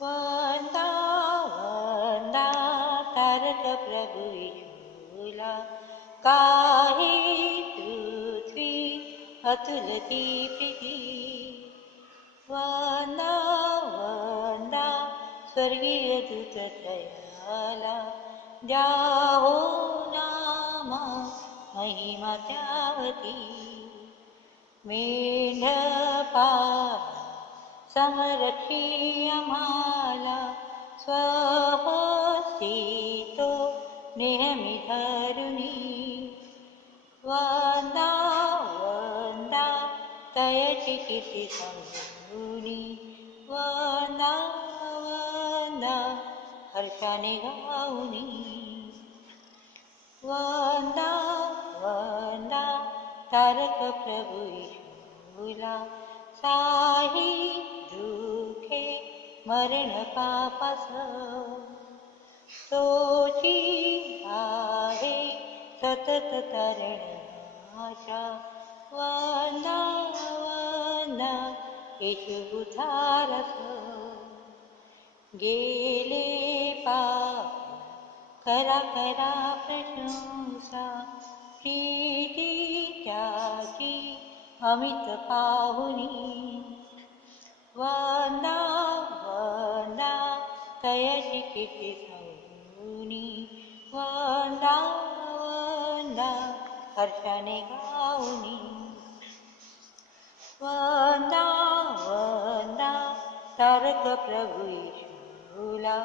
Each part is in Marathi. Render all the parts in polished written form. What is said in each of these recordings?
वंदा वंदा तारक प्रभु विठुला, काही पृथ्वी अतुलती प्रीती. वंदा वंदा स्वर्गीय दूत तयाला, द्या हो नामा महिमा त्यावती. मेंढपाळ समरक्षी आम्हाला, स्वहस्ती तो नेहमी धरुनी. वंदा वंदा तयाची कीर्ती सांगुनी, वंदा वंदा हर्षाने गाऊनी. वंदा वंदा तारक प्रभु येशूला, साही दुखे मरण पापास, तोची आहे सतत तरण आशा. वंदा वंदा येशू उद्धारस, गेले पाप करा करा प्रशंसा. प्रीती त्याची अमित पाहुनी, वंदा वंदा तयाची कीर्ती सांगुनी. वंदा वंदा हर्षाने गाऊनी. वंदा वंदा तारक प्रभु येशूला,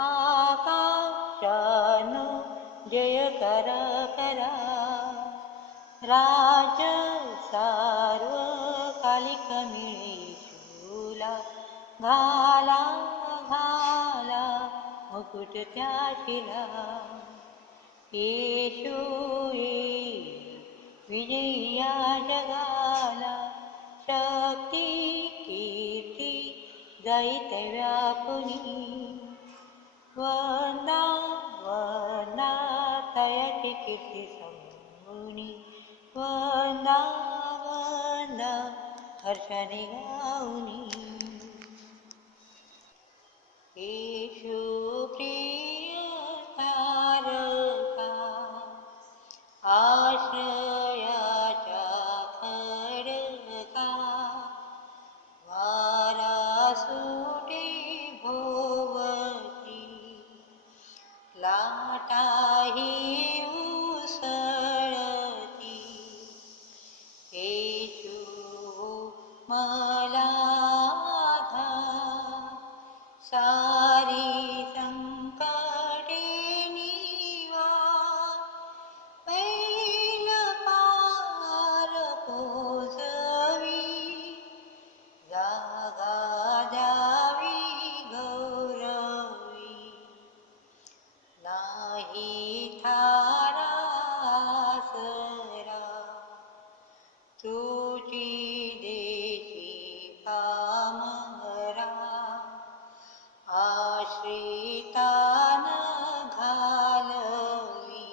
आकाशानो जयकार करा. राज सार्वकालिक मिळे येशूला, घाला घाला मुकुट त्याशिला. येशू येईल विजयी या जगाला, शक्ती कीर्ती जाईत व्यापुनी. वंदा वंदा तयाची कीर्ती सांगुनी, वंदा वंदा हर्षाने गाऊनी. येशू प्रिय तारका, आश्रयाच्या खडका. वारा सुटे भोवती, लाटाही उसळती. येशू मला आधार, सारी संकटे निवार. पैल पार पोचवी, जागा द्यावी गौरवी. नाही थारा आसरा, तुझी देशी कामरा. आश्रितान घालवी,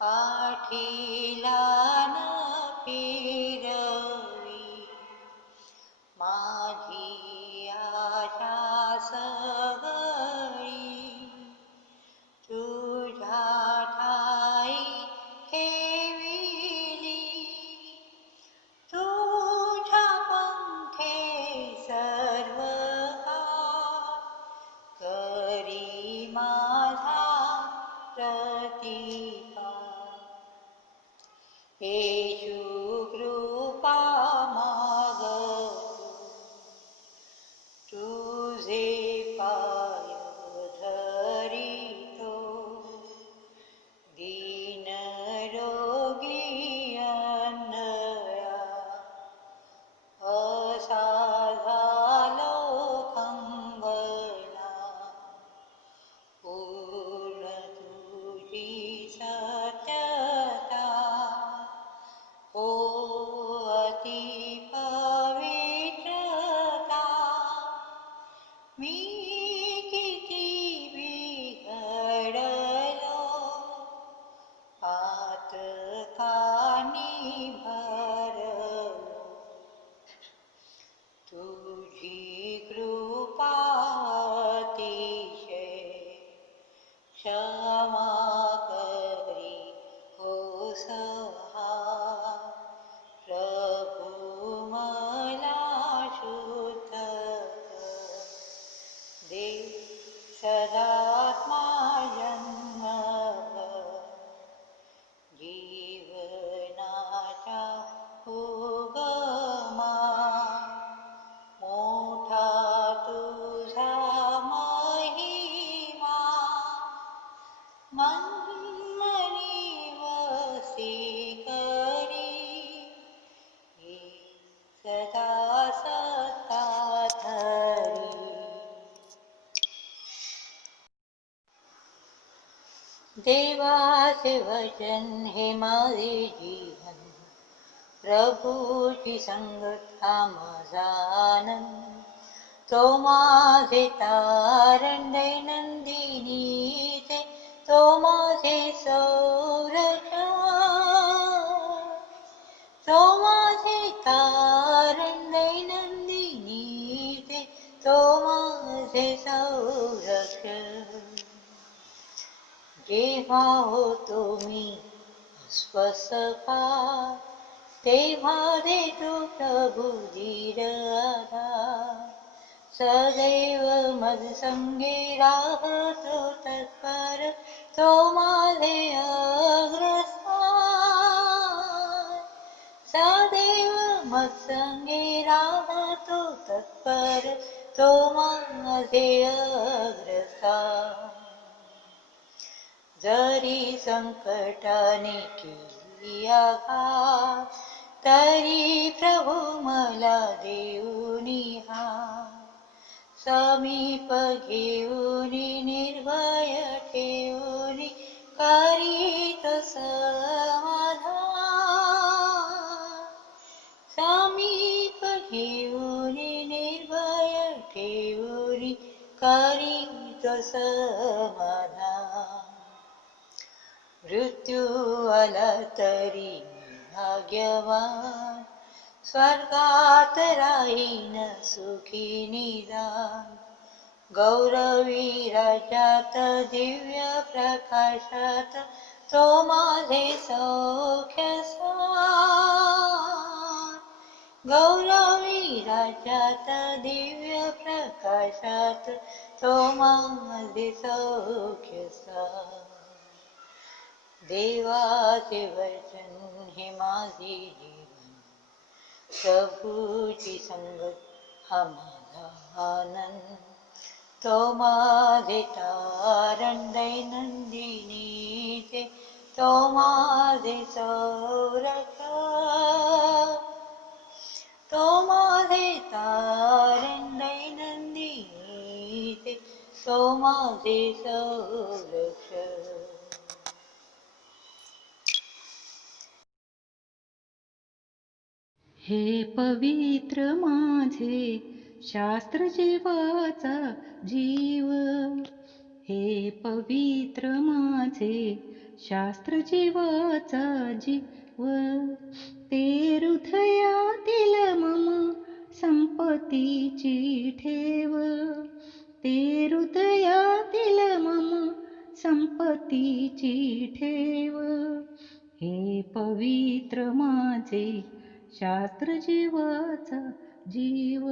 पाठीला न फिरवी. माझी आशा सगळी तुझ्या ठाई ठेविली. तुझ्या पंखे सर्व करी माझा प्रतिकार. येशू कृपा मागतो, तुझे पाय धरितो. दीन रोगी अन्नया, असा झालो खंगला. पूर्ण तुझी सत्यता, देवाचे वचन हे माझे जीवन, प्रभूची संगत हा माझा आनंद. तो माझे तारण दैनंदिनीचे, तो माझे संरक्षण. तो माझे तारण दैनंदिनीचे, तो माझे संरक्षण. जेव्हा होतो मी अस्वस्थ फार, तेव्हा देतो प्रभू धीर आधार. सदैव मज संगे राहतो तत्पर, तो माझे अग्रसार. सदैव मज संगे राहतो तत्पर, तो माझे अग्रसार. जरी संकटाने केली आघात, तरी प्रभू मला देऊनी हात. समीप घेऊनी निर्भय ठेवूनी, करीत समाधान. समीप घेऊनी निर्भय ठेवूनी, करीत समाधान. मृत्यू आला तरी भाग्यवान, स्वर्गात राहीन सुखी निदान. गौरवी राज्यात दिव्य प्रकाशात, तो माझे सौख्य सार. गौरवी राज्यात दिव्य प्रकाशात, तो माझे सौख्य सार. देवाचे वचन हे माझे जीवन, प्रभूची संगत हा माझा आनंद. तो माझे तारण दैनंदिनीचे, तो माझे संरक्षण. तो माझे तारण दैनंदिनीचे, तो माझे संरक्षण. हे पवित्र माझे शास्त्र जीवाचा जीव. हे पवित्र माझे शास्त्र जीवाचा जीव. ते हृदयातील मम संपत्तीची ठेव. ते हृदयातील मम संपत्तीची ठेव. हे पवित्र माझे शास्त्र जीवाचा जीव.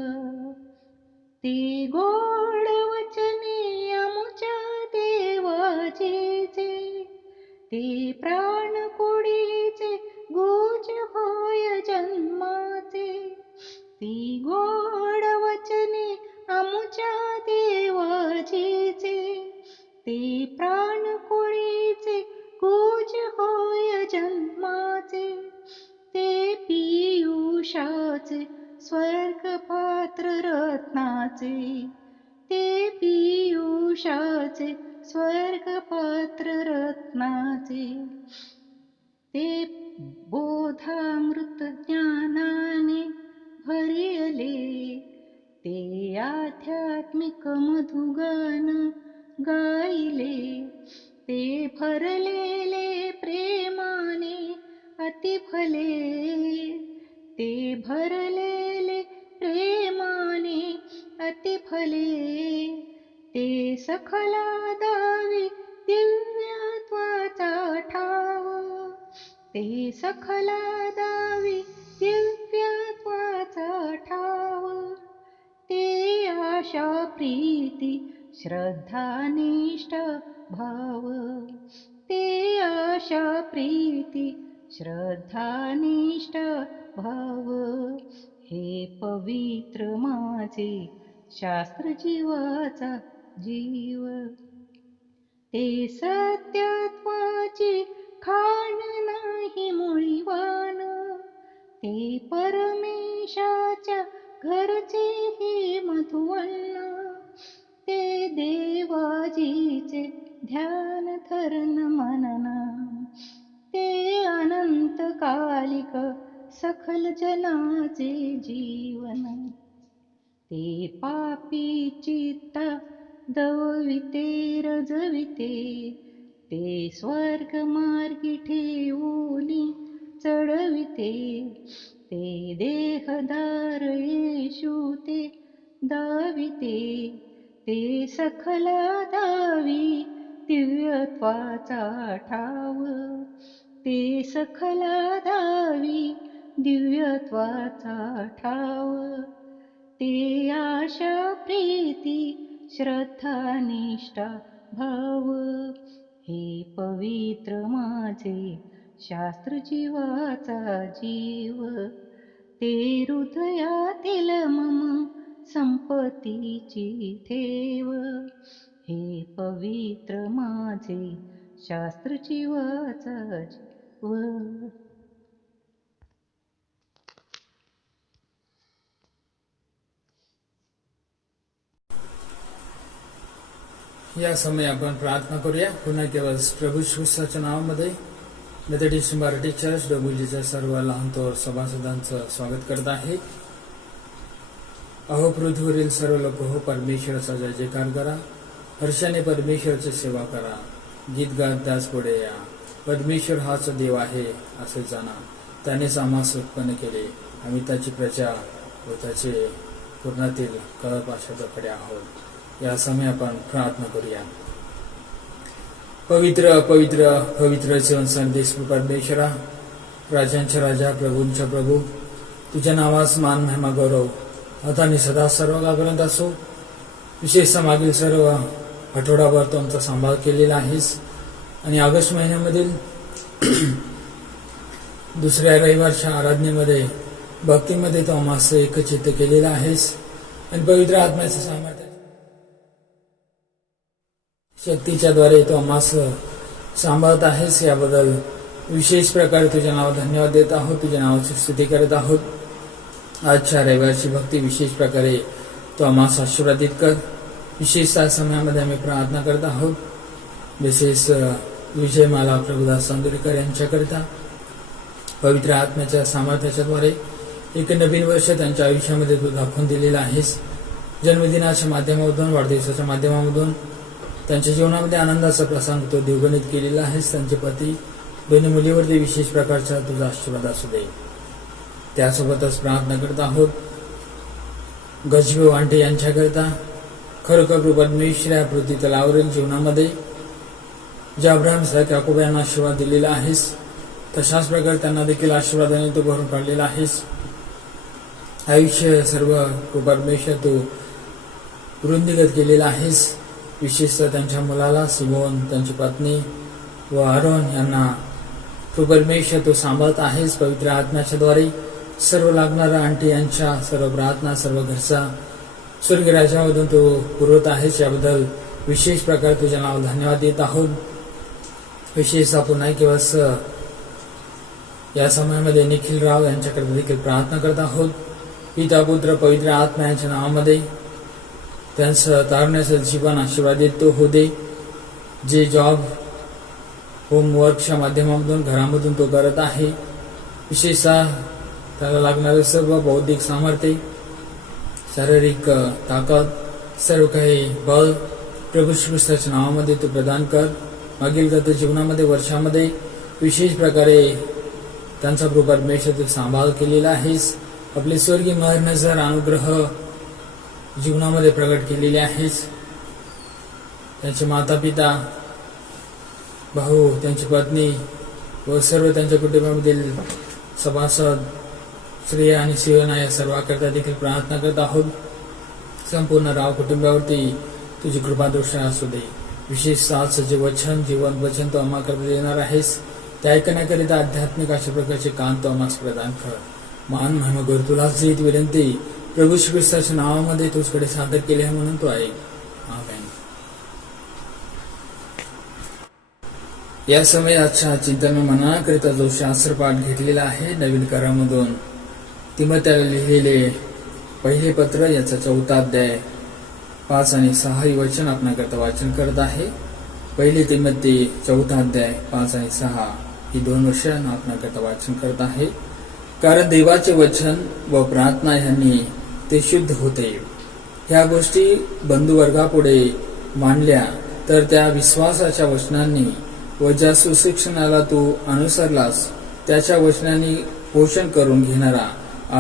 ते गोड वचने आमुच्या देवाचीचे, ते प्राण कोडीचे गुज होय जन्माचे. ती गोड वचने आमुच्या देवाचीचे, ते प्राण कोडीचे गुज होय जन्माचे. ते पियुषाचे स्वर्गपात्र रत्नाचे, ते पियुषाचे स्वर्गपात्र रत्नाचे. ते बोधामृत ज्ञानाने भरिले, ते आध्यात्मिक मधुगान गायले. ते भरलेले प्रेमाने अतिफले, ते भरलेले प्रेमाने अतिफले. ते सखला दावी दिव्यत्वाचा ठाव, ते सखला दावी दिव्यत्वाचा ठाव. ते आशा प्रीती श्रद्धा निष्ठ भाव. ते आशा प्रीती श्रद्धा निष्ठ भाव. हे पवित्र माझे शास्त्र जीवाचा जीव. ते सत्यत्वाची खाण नाही मुळीवान, ते परमेशाच्या घरचे हे मधुवन्न. ते देवाजीचे ध्यान धरण मनना ते अनंत कालिक सखल जनाचे जीवन ते पापी चित्ता दविते रजविते ते स्वर्ग मार्गी ठेवूनी चढविते ते देहदार येशू ते दाविते ते सखला दावी दिव्यत्वाचा ठाव ते सखला दावी दिव्यत्वाचा ठाव ते आशा प्रीती श्रद्धा निष्ठा भाव हे पवित्र माझे शास्त्र जीवाचा जीव ते हृदयातील मम संपत्तीची ठेव हे पवित्र माझे शास्त्र जीवाचा जीव. या समय आपण प्रार्थना करूया. पुन्हा केवळ प्रभू ख्रिस्ताच्या नावामध्ये मेथडिस्ट मराठी चर्च डोंबिवलीच्या सर्व लहान थोर सभासदांचं स्वागत करत आहे. अहो पृथ्वीवरील सर्व लोक हो परमेश्वराचा जय जयकार करा. हर्षाने परमेश्वराची सेवा करा. गीत गात त्याच पुढे या. परमेश्वर हाच देव आहे असे जाणा. त्यानेच आम्हास उत्पन्न केले. आम्ही त्याची प्रजा व त्याचे पूर्णातील कळपाशाकडे आहोत. या समय आपण प्रार्थना करूया. पवित्र पवित्र पवित्र जीवन संदेश परमेश्वरा, राजांच्या राजा, प्रभूंच्या प्रभू, तुझ्या नावास मान महिमा गौरव आता आणि सदा सर्व काळपर्यंत असो. विशेषतः मागील सर्व आठवडाभर तो आमचा सांभाळ केलेला आहेस आणि ऑगस्ट महिन्यामधील दुसऱ्या रविवारच्या आराधनेमध्ये भक्तीमध्ये तो आम्हास एकचित्त केलेला आहेस आणि पवित्र आत्म्याचं सामर्थ्य शक्तीच्या द्वारे तो आम्हास सांभाळत आहेस. याबद्दल विशेष प्रकारे तुझ्या नावाला धन्यवाद देत आहोत. तुझ्या नावाची स्तुती करत आहोत. आजच्या रविवारची भक्ती विशेष प्रकारे तो आम्हास आशीर्वादित कर. विशेषतः समयामध्ये आम्ही प्रार्थना करत आहोत. विशेष विजयमाला प्रभुदास चांदोरीकर यांच्याकरिता पवित्र आत्म्याच्या सामर्थ्याच्याद्वारे एक नवीन वर्ष त्यांच्या आयुष्यामध्ये तू दाखवून दिलेला आहेस. जन्मदिनाच्या माध्यमामधून, वाढदिवसाच्या माध्यमामधून त्यांच्या जीवनामध्ये आनंदाचा प्रसंग तो द्विगुणित केलेला आहेस. त्यांचे पती दोन्ही मुलीवरती विशेष प्रकारचा तुझा आशीर्वाद असू दे. त्यासोबतच प्रार्थना करत आहोत गजबे वांटे यांच्याकरिता. खरोखर परमेश्वरा पृथ्वी तलावरील जीवनामध्ये ज्या अब्राहम याकोब यांना आशीर्वाद दिलेला आहेस, तशाच प्रकारे त्यांना देखील आशीर्वादाने तो भरून काढलेला आहेस. आयुष्य सर्व परमेश्वर तू वृद्धिगत केलेला आहेस. विशेषतः त्यांच्या मुलाला सिमोन, त्यांची पत्नी व आरोन यांना तू परमेश्वर तो सांभाळत आहेस. पवित्र आत्म्याच्या द्वारे सर्व लागणारा आणटी यांच्या सर्व प्रार्थना, सर्व घरचा स्वर्गीय राजामधून तो पुरवत आहेस. याबद्दल विशेष प्रकारे तुझ्या नावाला धन्यवाद देत आहोत. विशेषतः पुन्हा दिवस या समयामध्ये निखिल राव यांच्याकडे देखील प्रार्थना करत आहोत. पिता, पुत्र, पवित्र आत्मा यांच्या नावामध्ये त्यांचं तारण्याचं जीवन आशीर्वादित तो हो दे. जे जॉब, होमवर्कच्या माध्यमामधून, घरामधून तो करत आहे, विशेषतः त्याला लागणारे सर्व बौद्धिक सामर्थ्य, शारीरिक ताकद, सर्व काही बळ प्रभू ख्रिस्ताच्या नावामध्ये तू प्रदान कर. मागील गत जीवनामध्ये, वर्षामध्ये विशेष प्रकारे त्यांचा प्रभू परमेश्वर तू सांभाळ केलेला आहेस. आपले स्वर्गीय महर नजर अनुग्रह जीवनामध्ये प्रगट केलेले आहेस. त्यांचे माता पिता, भाऊ, त्यांची पत्नी व सर्व त्यांच्या कुटुंबामधील सभासद, स्त्रिया आणि सिंहना या सर्वांकरता देखील प्रार्थना करत आहोत. संपूर्ण राव कुटुंबावरती तुझी कृपादृष्टी असू दे. विशेष साथ जे वचन, जीवन वचन तो आम्हाकरता देणार आहेस, ते ऐकण्याकरिता आध्यात्मिक अशा प्रकारचे कान तो आम्हास प्रदान कर. मान महिमा गर तुलाच देत विनंती प्रभू ख्रिस्ताच्या नावामध्ये तुझकडे सादर केले आहे म्हणून तो ऐक. आमेन. या समयाच्या चिंतन मनाकरिता जो शास्त्रपाठ घेतलेला आहे नवीन करारामधून तिमोथेला लिहिलेले पहिले पत्र, याचा 4 अध्याय 5 आणि 6 वचन आपणाकरता वाचन करत आहे. पहिली तिमोथी 4 अध्याय 5 आणि 6 ही 2 वचनं आपणाकरता वाचन करत आहे. कारण देवाचे वचन व प्रार्थना ह्यांनी ते शुद्ध होते. ह्या गोष्टी बंधुवर्गापुढे मांडल्या तर त्या विश्वासाच्या वचनांनी व ज्या सुशिक्षणाला तू अनुसरलास त्याच्या वचनांनी पोषण करून घेणारा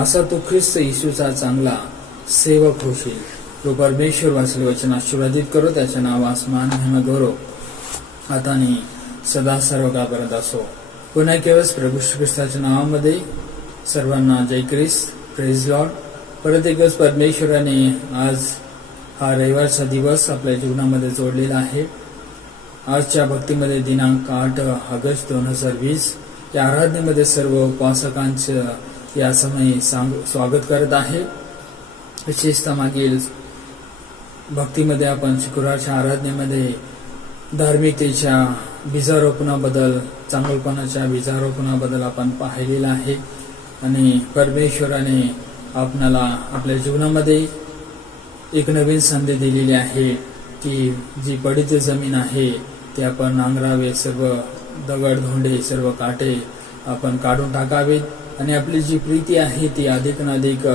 असा तू ख्रिस्त येशूचा चांगला सेवक होशील. तो परमेश्वर वाचले वचन आशीर्वादित करो. त्याच्या नावास मान महिमा गौरव आता आणि सदा सर्व काळपर्यंत असो. पुन्हा एक वेळेस प्रभू श्री ख्रिस्ताच्या नावामध्ये सर्वांना जय ख्रिस्त, प्रेज लॉर्ड. परत एक वेळेस परमेश्वराने आज हा रविवारचा दिवस आपल्या जीवनामध्ये जोडलेला आहे. आजच्या भक्तीमध्ये दिनांक 8 ऑगस्ट 2020 या आराधनेमध्ये सर्व उपासकांचं या समयी स्वागत करत आहे. विशेषतः मागील भक्तीमध्ये आपण शुक्रवारच्या आराधनेमध्ये धार्मिकतेच्या बीजारोपणाबद्दल, चांगुलपणाच्या बीजारोपणाबद्दल आपण पाहिलेलं आहे. आणि परमेश्वराने आपणाला आपल्या जीवनामध्ये एक नवीन संधी दिलेली आहे की जी पडीत जमीन आहे ते आपण नांगरावे, सर्व दगड धोंडे, सर्व काटे आपण काढून टाकावेत आणि आपली जी प्रीती आहे ती अधिक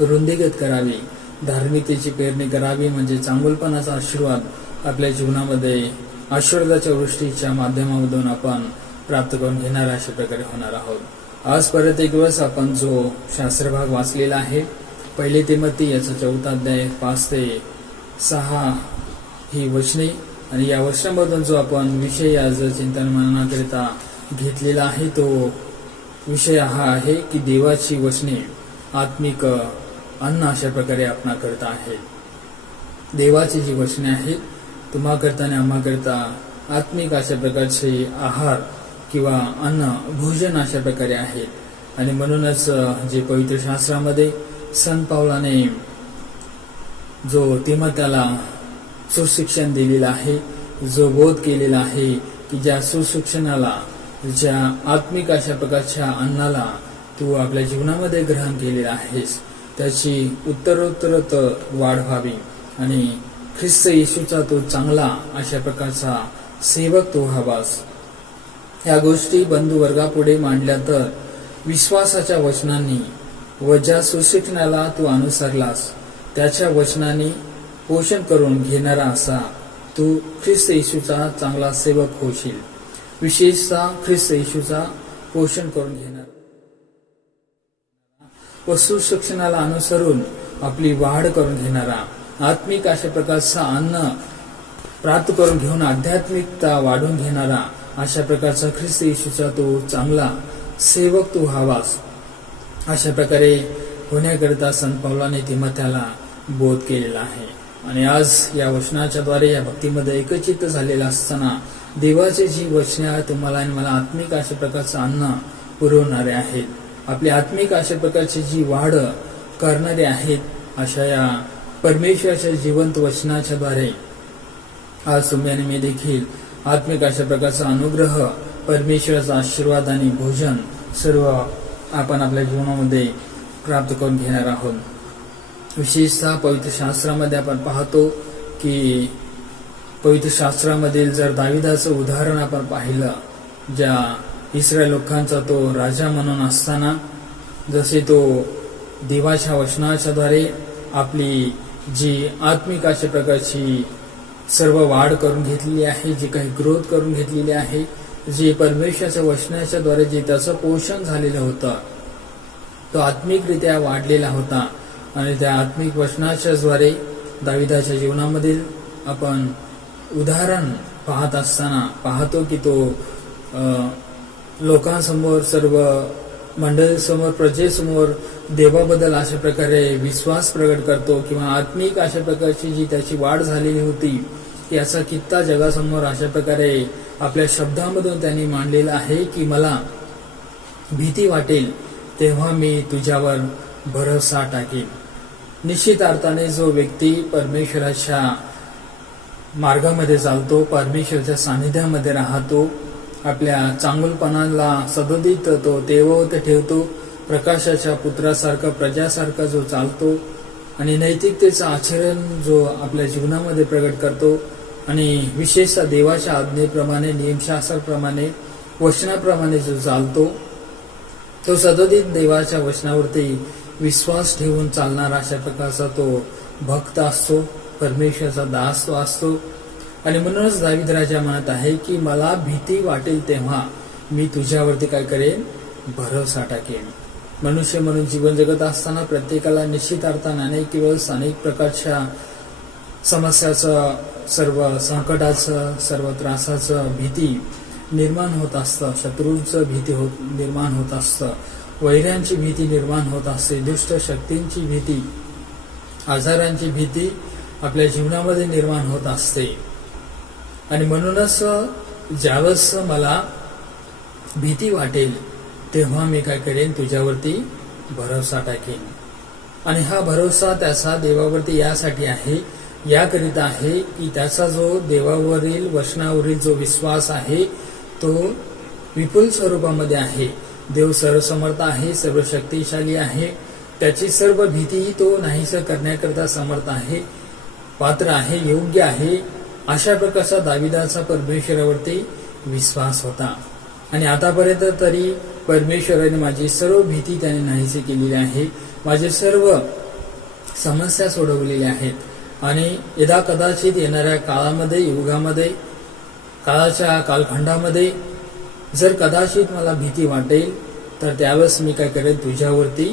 रुंदीगत करावी, धार्मिकतेची पेरणी करावी. म्हणजे चांगुलपणाचा आशीर्वाद आपल्या जीवनामध्ये आशीर्वादाच्या वृष्टीच्या माध्यमामधून आपण प्राप्त करून घेणार अशा प्रकारे होणार आहोत. आज परत एक दिवस आपण जो शास्त्रभाग वाचलेला आहे पहिली तिमोथी याचा 4 अध्याय 5 ते 6 ही वचने आणि या वचनामधून जो आपण विषय आज चिंतन मननाकरिता घेतलेला आहे तो विषय हा आहे की देवाची वचने आत्मिक अन्न अशा प्रकारे आपणाकरता आहे. देवाची जी वचने आहेत तुम्हाकरता आणि आम्हाकरता आत्मिक अशा प्रकारचे आहार किंवा अन्न भोजन अशा प्रकारे आहेत. आणि म्हणूनच जे पवित्र शास्त्रामध्ये संत पावलाने जो तिमोथेला सुशिक्षण दिलेलं आहे, जो बोध केलेला आहे की ज्या सुशिक्षणाला, ज्या आत्मिक अशा प्रकारच्या अन्नाला तू आपल्या जीवनामध्ये ग्रहण केलेलं आहेस त्याची उत्तरोत्तर वाढ व्हावी आणि ख्रिस्त येशूचा तो चांगला अशा प्रकारचा सेवक तो व्हावास. या गोष्टी बंधुवर्गापुढे मांडल्या तर विश्वासाच्या वचनांनी व ज्या सुशिक्षणाला तू अनुसरलास त्याच्या वचनांनी पोषण करून घेणारा असा तू ख्रिस्त येशूचा चांगला सेवक होशील. विशेषतः ख्रिस्त येशूचा पोषण करून घेणारा व सुशिक्षणाला अनुसरून आपली वाढ करून घेणारा, आत्मिक अशा प्रकारचा अन्न प्राप्त करून घेऊन आध्यात्मिकता वाढून घेणारा अशा प्रकारचा ख्रिस्त येशूचा तो चांगला सेवक तू व्हावास अशा प्रकारे होण्याकरिता संत पावलाने तिमोथेला बोध केलेला आहे. आणि आज या वचनाच्या द्वारे या भक्तीमध्ये एकचित्त झालेला असताना देवाचे जी वचने तुम्हाला आणि मला आत्मिक अशा प्रकारचं अन्न पुरवणारे आहेत, आपली आत्मिक अशा प्रकारची जी वाढ करणारे आहेत, अशा या परमेश्वराच्या जिवंत वचनाच्या द्वारे आज तुम्ही आणि मी देखील आत्मिक अशा प्रकारचा अनुग्रह, परमेश्वराचा आशीर्वाद आणि भोजन सर्व आपण आपल्या जीवनामध्ये प्राप्त करून घेणार आहोत. विशेषतः पवित्र शास्त्रामध्ये आपण पाहतो की पवित्र शास्त्रामधील जर दाविदाचं उदाहरण आपण पाहिलं, ज्या इस्रायल लोकांचा तो राजा म्हणून असताना जसे तो देवाच्या वचनाच्या द्वारे आपली जी आत्मिक अशा प्रकारची सर्व वाढ करून घेतलेली आहे, जी काही ग्रोथ करून घेतलेली आहे, जे परमेश्वराच्या वचनाच्या द्वारे जे त्याचं पोषण झालेलं होतं तो आत्मिकरित्या वाढलेला होता. आणि त्या आत्मिक वचनाच्या द्वारे दाविदाच्या जीवनामधील आपण उदाहरण पाहत असताना पाहतो की तो लोकांसमोर, सर्व मंडळीसमोर, प्रजेसमोर देवाबद्दल अशा प्रकारे विश्वास प्रकट करतो किंवा आत्मिक अशा प्रकारची जी त्याची वाढ झालेली होती याचा कित्ता जगासमोर अशा प्रकारे आपल्या शब्दांमधून त्यांनी मांडलेला आहे की मला भीती वाटेल तेव्हा मी तुझ्यावर भरोसा टाकेन. निश्चित अर्थाने जो व्यक्ती परमेश्वराच्या मार्गामध्ये चालतो, परमेश्वराच्या सानिध्यामध्ये राहतो, आपल्या चांगुलपणाला सदोदित तो तेवत ठेवतो, प्रकाशाच्या पुत्रासारखा, प्रजासारखा जो चालतो आणि नैतिकतेचं आचरण जो आपल्या जीवनामध्ये प्रगट करतो, आणि विशेषतः देवाच्या आज्ञेप्रमाणे, नियमशास्त्राप्रमाणे, वचनाप्रमाणे जो चालतो, तो सतत देवाच्या वचनावरती विश्वास ठेवून चालणारा अशा प्रकारचा तो भक्त असतो, परमेश्वराचा दास तो असतो. आणि म्हणूनच दावीद राजा म्हणत आहे की मला भीती वाटेल तेव्हा मी तुझ्यावरती काय करेन, भरोसा टाकेन. मनुष्य म्हणून जीवन जगत असताना प्रत्येकाला निश्चित अर्थाने अनेक दिवस अनेक प्रकारच्या समस्याचं, सर्व संकटाचं, सर्व त्रासाचं भीती निर्माण होत असतं, शत्रूंचं भीती निर्माण होत असतं, वैऱ्यांची भीती निर्माण होत असते, दुष्ट शक्तींची भीती, आजारांची भीती आपल्या जीवनामध्ये निर्माण होत असते. आणि म्हणूनच ज्यावेळेस मला भीती वाटेल तेव्हा मी काय करेन, तुझ्यावरती भरोसा टाकेन. आणि हा भरोसा त्याचा देवावरती यासाठी आहे, याकरिता आहे की त्याचा जो देवावरील, वचनावरील जो विश्वास आहे तो विपुल स्वरूपामध्ये आहे. देव सर्वसमर्थ आहे, सर्व शक्तिशाली आहे, त्याची सर्व भीती तो नाहीसं करण्याकरता समर्थ आहे, पात्र आहे, योग्य आहे. अशा प्रकारचा दाविदाचा परमेश्वरावरती विश्वास होता. आणि आतापर्यंत तरी परमेश्वराने माझी सर्व भीती त्याने नाहीसे केलेली आहे, माझे सर्व समस्या सोडवलेल्या आहेत. आणि यदा कदाचित येणाऱ्या काळामध्ये, युगामध्ये, काळाच्या कालखंडामध्ये जर कदाचित मला भीती वाटेल तर त्यावेळेस मी काय करेन, तुझ्यावरती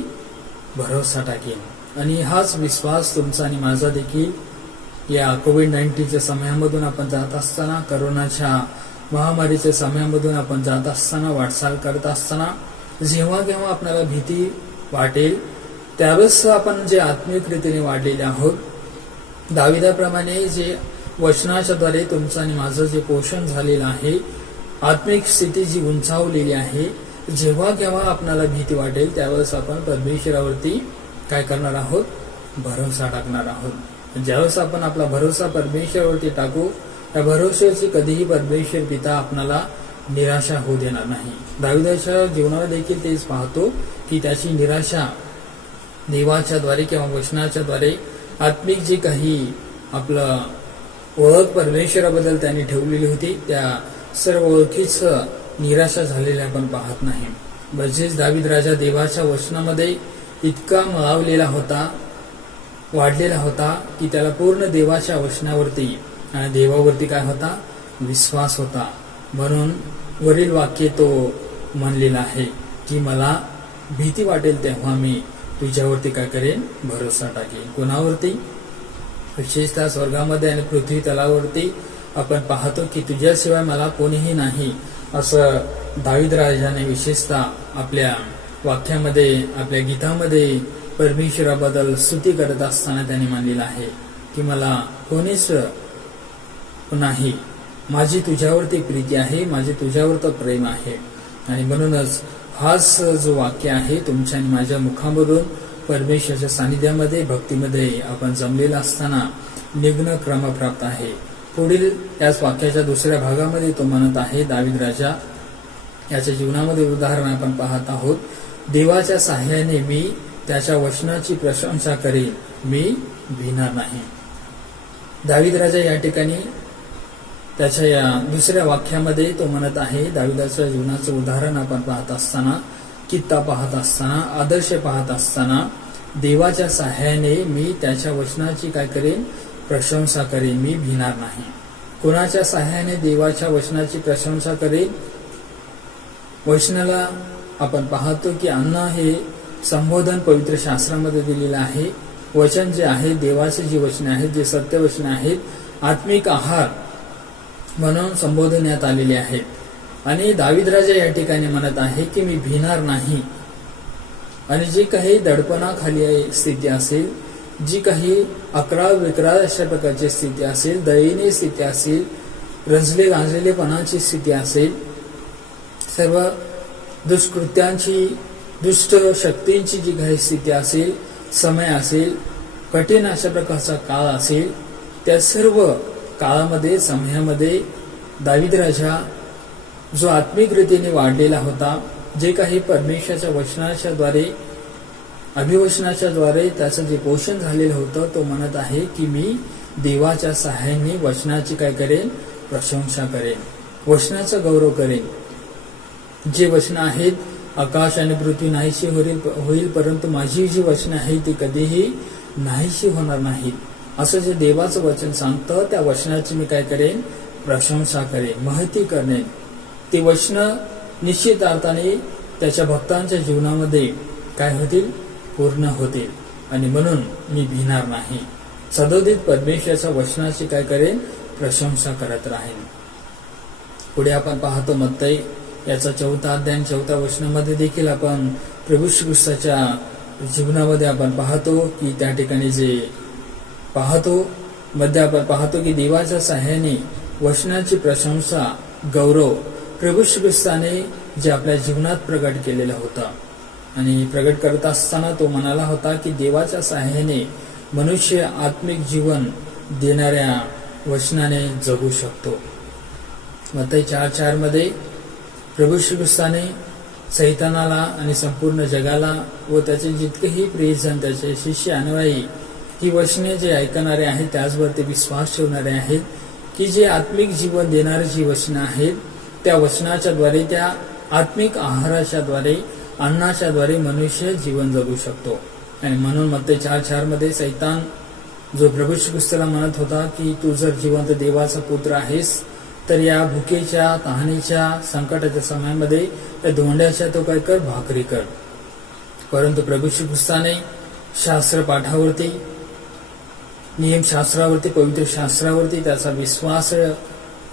भरोसा टाकेन. आणि हाच विश्वास तुमचा आणि माझा देखील या कोविड-19च्या समयामधून आपण जात असताना, करोनाच्या महामारीच्या समयामधून आपण जात असताना, वाटचाल करत असताना, जेव्हा केव्हा आपल्याला भीती वाटेल त्यावेळेस आपण जे आत्मिक रीतीने वाढलेले आहोत, दाविदाप्रमाणे जे वचनाच्या द्वारे तुमचं आणि माझं जे पोषण झालेलं आहे, आत्मिक स्थिती जी उंचावलेली आहे, जेव्हा केव्हा आपल्याला भीती वाटेल त्यावेळेस आपण परमेश्वरावरती काय करणार आहोत, भरोसा टाकणार आहोत. ज्यावेळेस आपण आपला भरोसा परमेश्वरावरती टाकू, त्या भरोश्याची कधीही परमेश्वर पिता आपल्याला निराशा होऊ देणार नाही. दाविदाच्या जीवनाला देखील तेच पाहतो की त्याची निराशा देवाच्या द्वारे किंवा वचनाच्या द्वारे आत्मिक जी काही आपलं ओळख परमेश्वराबद्दल त्यांनी ठेवलेली होती, त्या सर्व ओळखीच निराशा झालेली आपण पाहत नाही. म्हणजेच दावीद राजा देवाच्या वचनामध्ये इतका मळावलेला होता, वाढलेला होता की त्याला पूर्ण देवाच्या वचनावरती आणि देवावरती काय होता, विश्वास होता. म्हणून वरील वाक्य तो म्हणलेला आहे की मला भीती वाटेल तेव्हा मी तुझ्यावरती काय करेन, भरोसा टाकेन. कोणावरती, विशेषतः स्वर्गामध्ये आणि पृथ्वी तलावरती आपण पाहतो की तुझ्याशिवाय मला कोणीही नाही, असं दावीद राजाने विशेषतः आपल्या वाक्यामध्ये, आपल्या गीतामध्ये परमेश्वराबद्दल स्तुती करत असताना त्यांनी मानलेलं आहे की मला कोणीच नाही, माझी तुझ्यावरती प्रीती आहे, माझे तुझ्यावर प्रेम आहे. आणि म्हणूनच हाच जो वाक्य आहे तुमच्या आणि माझ्या मुखामधून परमेश्वराच्या सानिध्यामध्ये, भक्तीमध्ये आपण जमलेला असताना निघणं क्रमप्राप्त आहे. पुढील त्याच वाक्याच्या दुसऱ्या भागामध्ये तो म्हणत आहे, दावीद राजा याच्या जीवनामध्ये उदाहरण आपण पाहत आहोत, देवाच्या साह्याने मी त्याच्या वचनाची प्रशंसा करेन, मी भिणार नाही. दावीद राजा या ठिकाणी त्याच्या या दुसऱ्या वाक्यामध्ये तो म्हणत आहे, दाविदाच्या जीवनाचं उदाहरण आपण पाहत असताना, कित्ता पाहत असताना, आदर्श पाहत असताना, देवाच्या सहाय्याने मी त्याच्या वचनाची काय करेन, प्रशंसा करेन, मी भिणार नाही. कोणाच्या सहाय्याने देवाच्या वचनाची प्रशंसा करेन? वचनाला आपण पाहतो की अन्न हे संबोधन पवित्र शास्त्रामध्ये दिलेलं आहे. वचन जे आहे, देवाचे जी वचने आहेत, जे सत्य वचने आहेत, आत्मिक आहार म्हणून संबोधण्यात आलेले आहेत. आणि दावीद राजा या ठिकाणी म्हणत आहे की मी भिणार नाही. आणि जी काही दडपणाखाली स्थिती असेल, जी काही अकराळ विक्राळ अशा प्रकारची स्थिती असेल, दयनीय स्थिती असेल, रंजले गांजलेपणाची स्थिती असेल, सर्व दुष्कृत्यांची, दुष्ट शक्तींची जी काही स्थिती असेल, समय असेल, कठीण अशा प्रकारचा काळ असेल, त्या सर्व काळामध्ये, समयामध्ये दावीद राजा जो आत्मिक रीतीने वाढलेला होता, जे काही परमेश्वराच्या वचनाच्या द्वारे, अभिवचनाच्या द्वारे त्याचं जे पोषण झालेलं होतं, तो म्हणत आहे की मी देवाच्या सहाय्याने वचनाची काय करेन? प्रशंसा करेन, वचनाचा गौरव करेन. जे वचन आहेत, आकाश आणि पृथ्वी नाहीशी होईल, परंतु माझी जी वचन आहे ती कधीही नाहीशी होणार नाहीत, असं जे देवाचं वचन सांगतं, त्या वचनाची मी काय करेन? प्रशंसा करेन, महती करेन. ते वचन निश्चित अर्थाने त्याच्या भक्तांच्या जीवनामध्ये काय होतील? पूर्ण होतील. आणि म्हणून मी भिणार नाही. सदोदित परमेश्वराच्या वचनाची काय करेन? प्रशंसा करत राहीन. पुढे आपण पाहतो मत्तई याचा 4 अध्याय 4 वचनामध्ये देखील आपण प्रभू श्री ख्रिस्ताच्या जीवनामध्ये आपण पाहतो की त्या ठिकाणी जे पाहतो मध्ये आपण पाहतो की देवाच्या सहाय्याने वचनाची प्रशंसा, गौरव प्रभू श्री ख्रिस्ताने जे आपल्या जीवनात प्रगट केलेलं होतं. आणि प्रगट करत असताना तो म्हणाला होता की देवाच्या सहाय्याने मनुष्य आत्मिक जीवन देणाऱ्या वचनाने जगू शकतो. मत्तई 4:4 मध्ये प्रभू श्री ख्रिस्ताने सैतानाला आणि संपूर्ण जगाला व त्याचे जितकेही प्रियजन, त्याचे शिष्य अनुयायी ही वचने जे ऐकणारे आहेत, त्याचवरती विश्वास ठेवणारे आहेत, की जे आत्मिक जीवन देणारी जी वचनं आहेत, त्या वचनाच्या द्वारे, त्या आत्मिक आहाराच्या द्वारे, अन्नाच्या द्वारे मनुष्य जीवन जगू शकतो. आणि म्हणून मत्तई 4:4 मध्ये सैतान जो प्रभू श्री ख्रिस्ताला म्हणत होता की तू जर जिवंत देवाचा पुत्र आहेस तर या भुकेच्या, तहानेच्या, संकटाच्या समयामध्ये या धोंड्याच्या तो काय कर? भाकरी कर. परंतु प्रभू श्री ख्रिस्ताने शास्त्र पाठावरती, नियमशास्त्रावरती, पवित्र शास्त्रावरती त्याचा विश्वास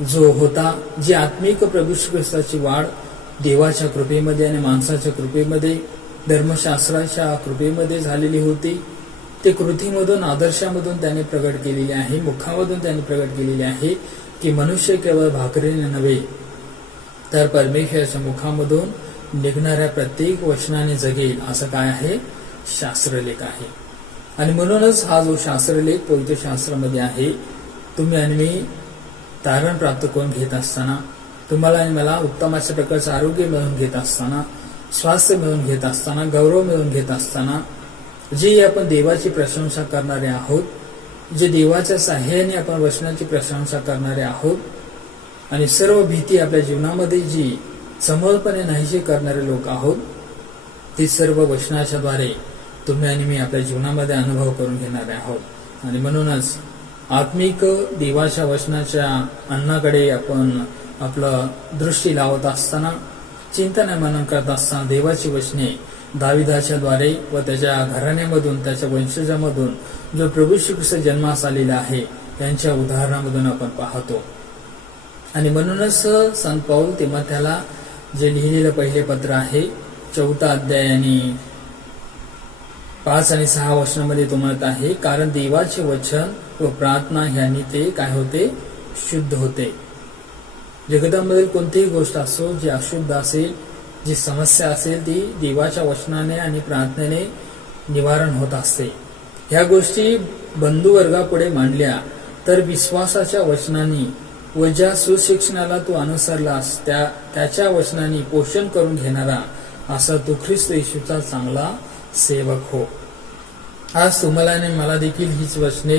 जो होता, जी आत्मिक प्रभू श्री ख्रिस्ताची वाढ देवाच्या कृपेमध्ये आणि माणसाच्या कृपेमध्ये, धर्मशास्त्राच्या कृपेमध्ये झालेली होती, ते कृतीमधून, आदर्शामधून त्याने प्रगट केलेले आहे, मुखामधून त्याने प्रगट केलेले आहे की मनुष्य केवळ भाकरीने नव्हे तर परमेश्वराच्या मुखामधून निघणाऱ्या प्रत्येक वचनाने जगेल, असं काय आहे? शास्त्रलेख आहे. आणि म्हणूनच हा जो शास्त्रलेख पवित्र शास्त्रामध्ये आहे, तुम्ही आणि मी तारण प्राप्त करून घेत असताना, तुम्हाला आणि मला उत्तम अशा प्रकारचं आरोग्य मिळवून घेत असताना, स्वास्थ्य मिळवून घेत असताना, गौरव मिळवून घेत असताना, जे आपण देवाची प्रशंसा करणारे आहोत, जे देवाच्या सहाय्याने आपण वचनाची प्रशंसा करणारे आहोत, आणि सर्व भीती आपल्या जीवनामध्ये जी समर्पणे नाहीशी करणारे लोक आहोत, ती सर्व वचनाच्या द्वारे तुम्ही आणि मी आपल्या जीवनामध्ये अनुभव करून घेणारे आहोत. आणि म्हणूनच आत्मिक देवाच्या वचनाच्या अन्नाकडे आपण आपलं दृष्टी लावत असताना, चिंतन मनन करत असताना, देवाची वचने दाविदाच्या द्वारे व त्याच्या घराण्यामधून, त्याच्या वंशजामधून जो प्रभू श्री ख्रिस्त जन्मास आलेला आहे, त्यांच्या उदाहरणामधून आपण पाहतो. आणि म्हणूनच संत पौल तिमोथेला जे लिहिलेलं पहिले पत्र आहे, 4 अध्याय आणि 5 आणि 6 वचनामध्ये तो म्हणत आहे, कारण देवाचे वचन व प्रार्थना ह्यांनी ते काय होते? शुद्ध होते. जगतामधील कोणतीही गोष्ट असो, जी अशुद्ध असेल, जी समस्या असेल, ती देवाच्या वचनाने आणि प्रार्थनेने निवारण होत असते. ह्या गोष्टी बंधुवर्गापुढे मांडल्या तर विश्वासाच्या वचनाने व ज्या सुशिक्षणाला तू अनुसरलास त्याच्या वचनाने पोषण करून घेणारा असा तू ख्रिस्त येशूचा चांगला सेवक हो. आज तुम्हाला आणि मला देखील हीच वचने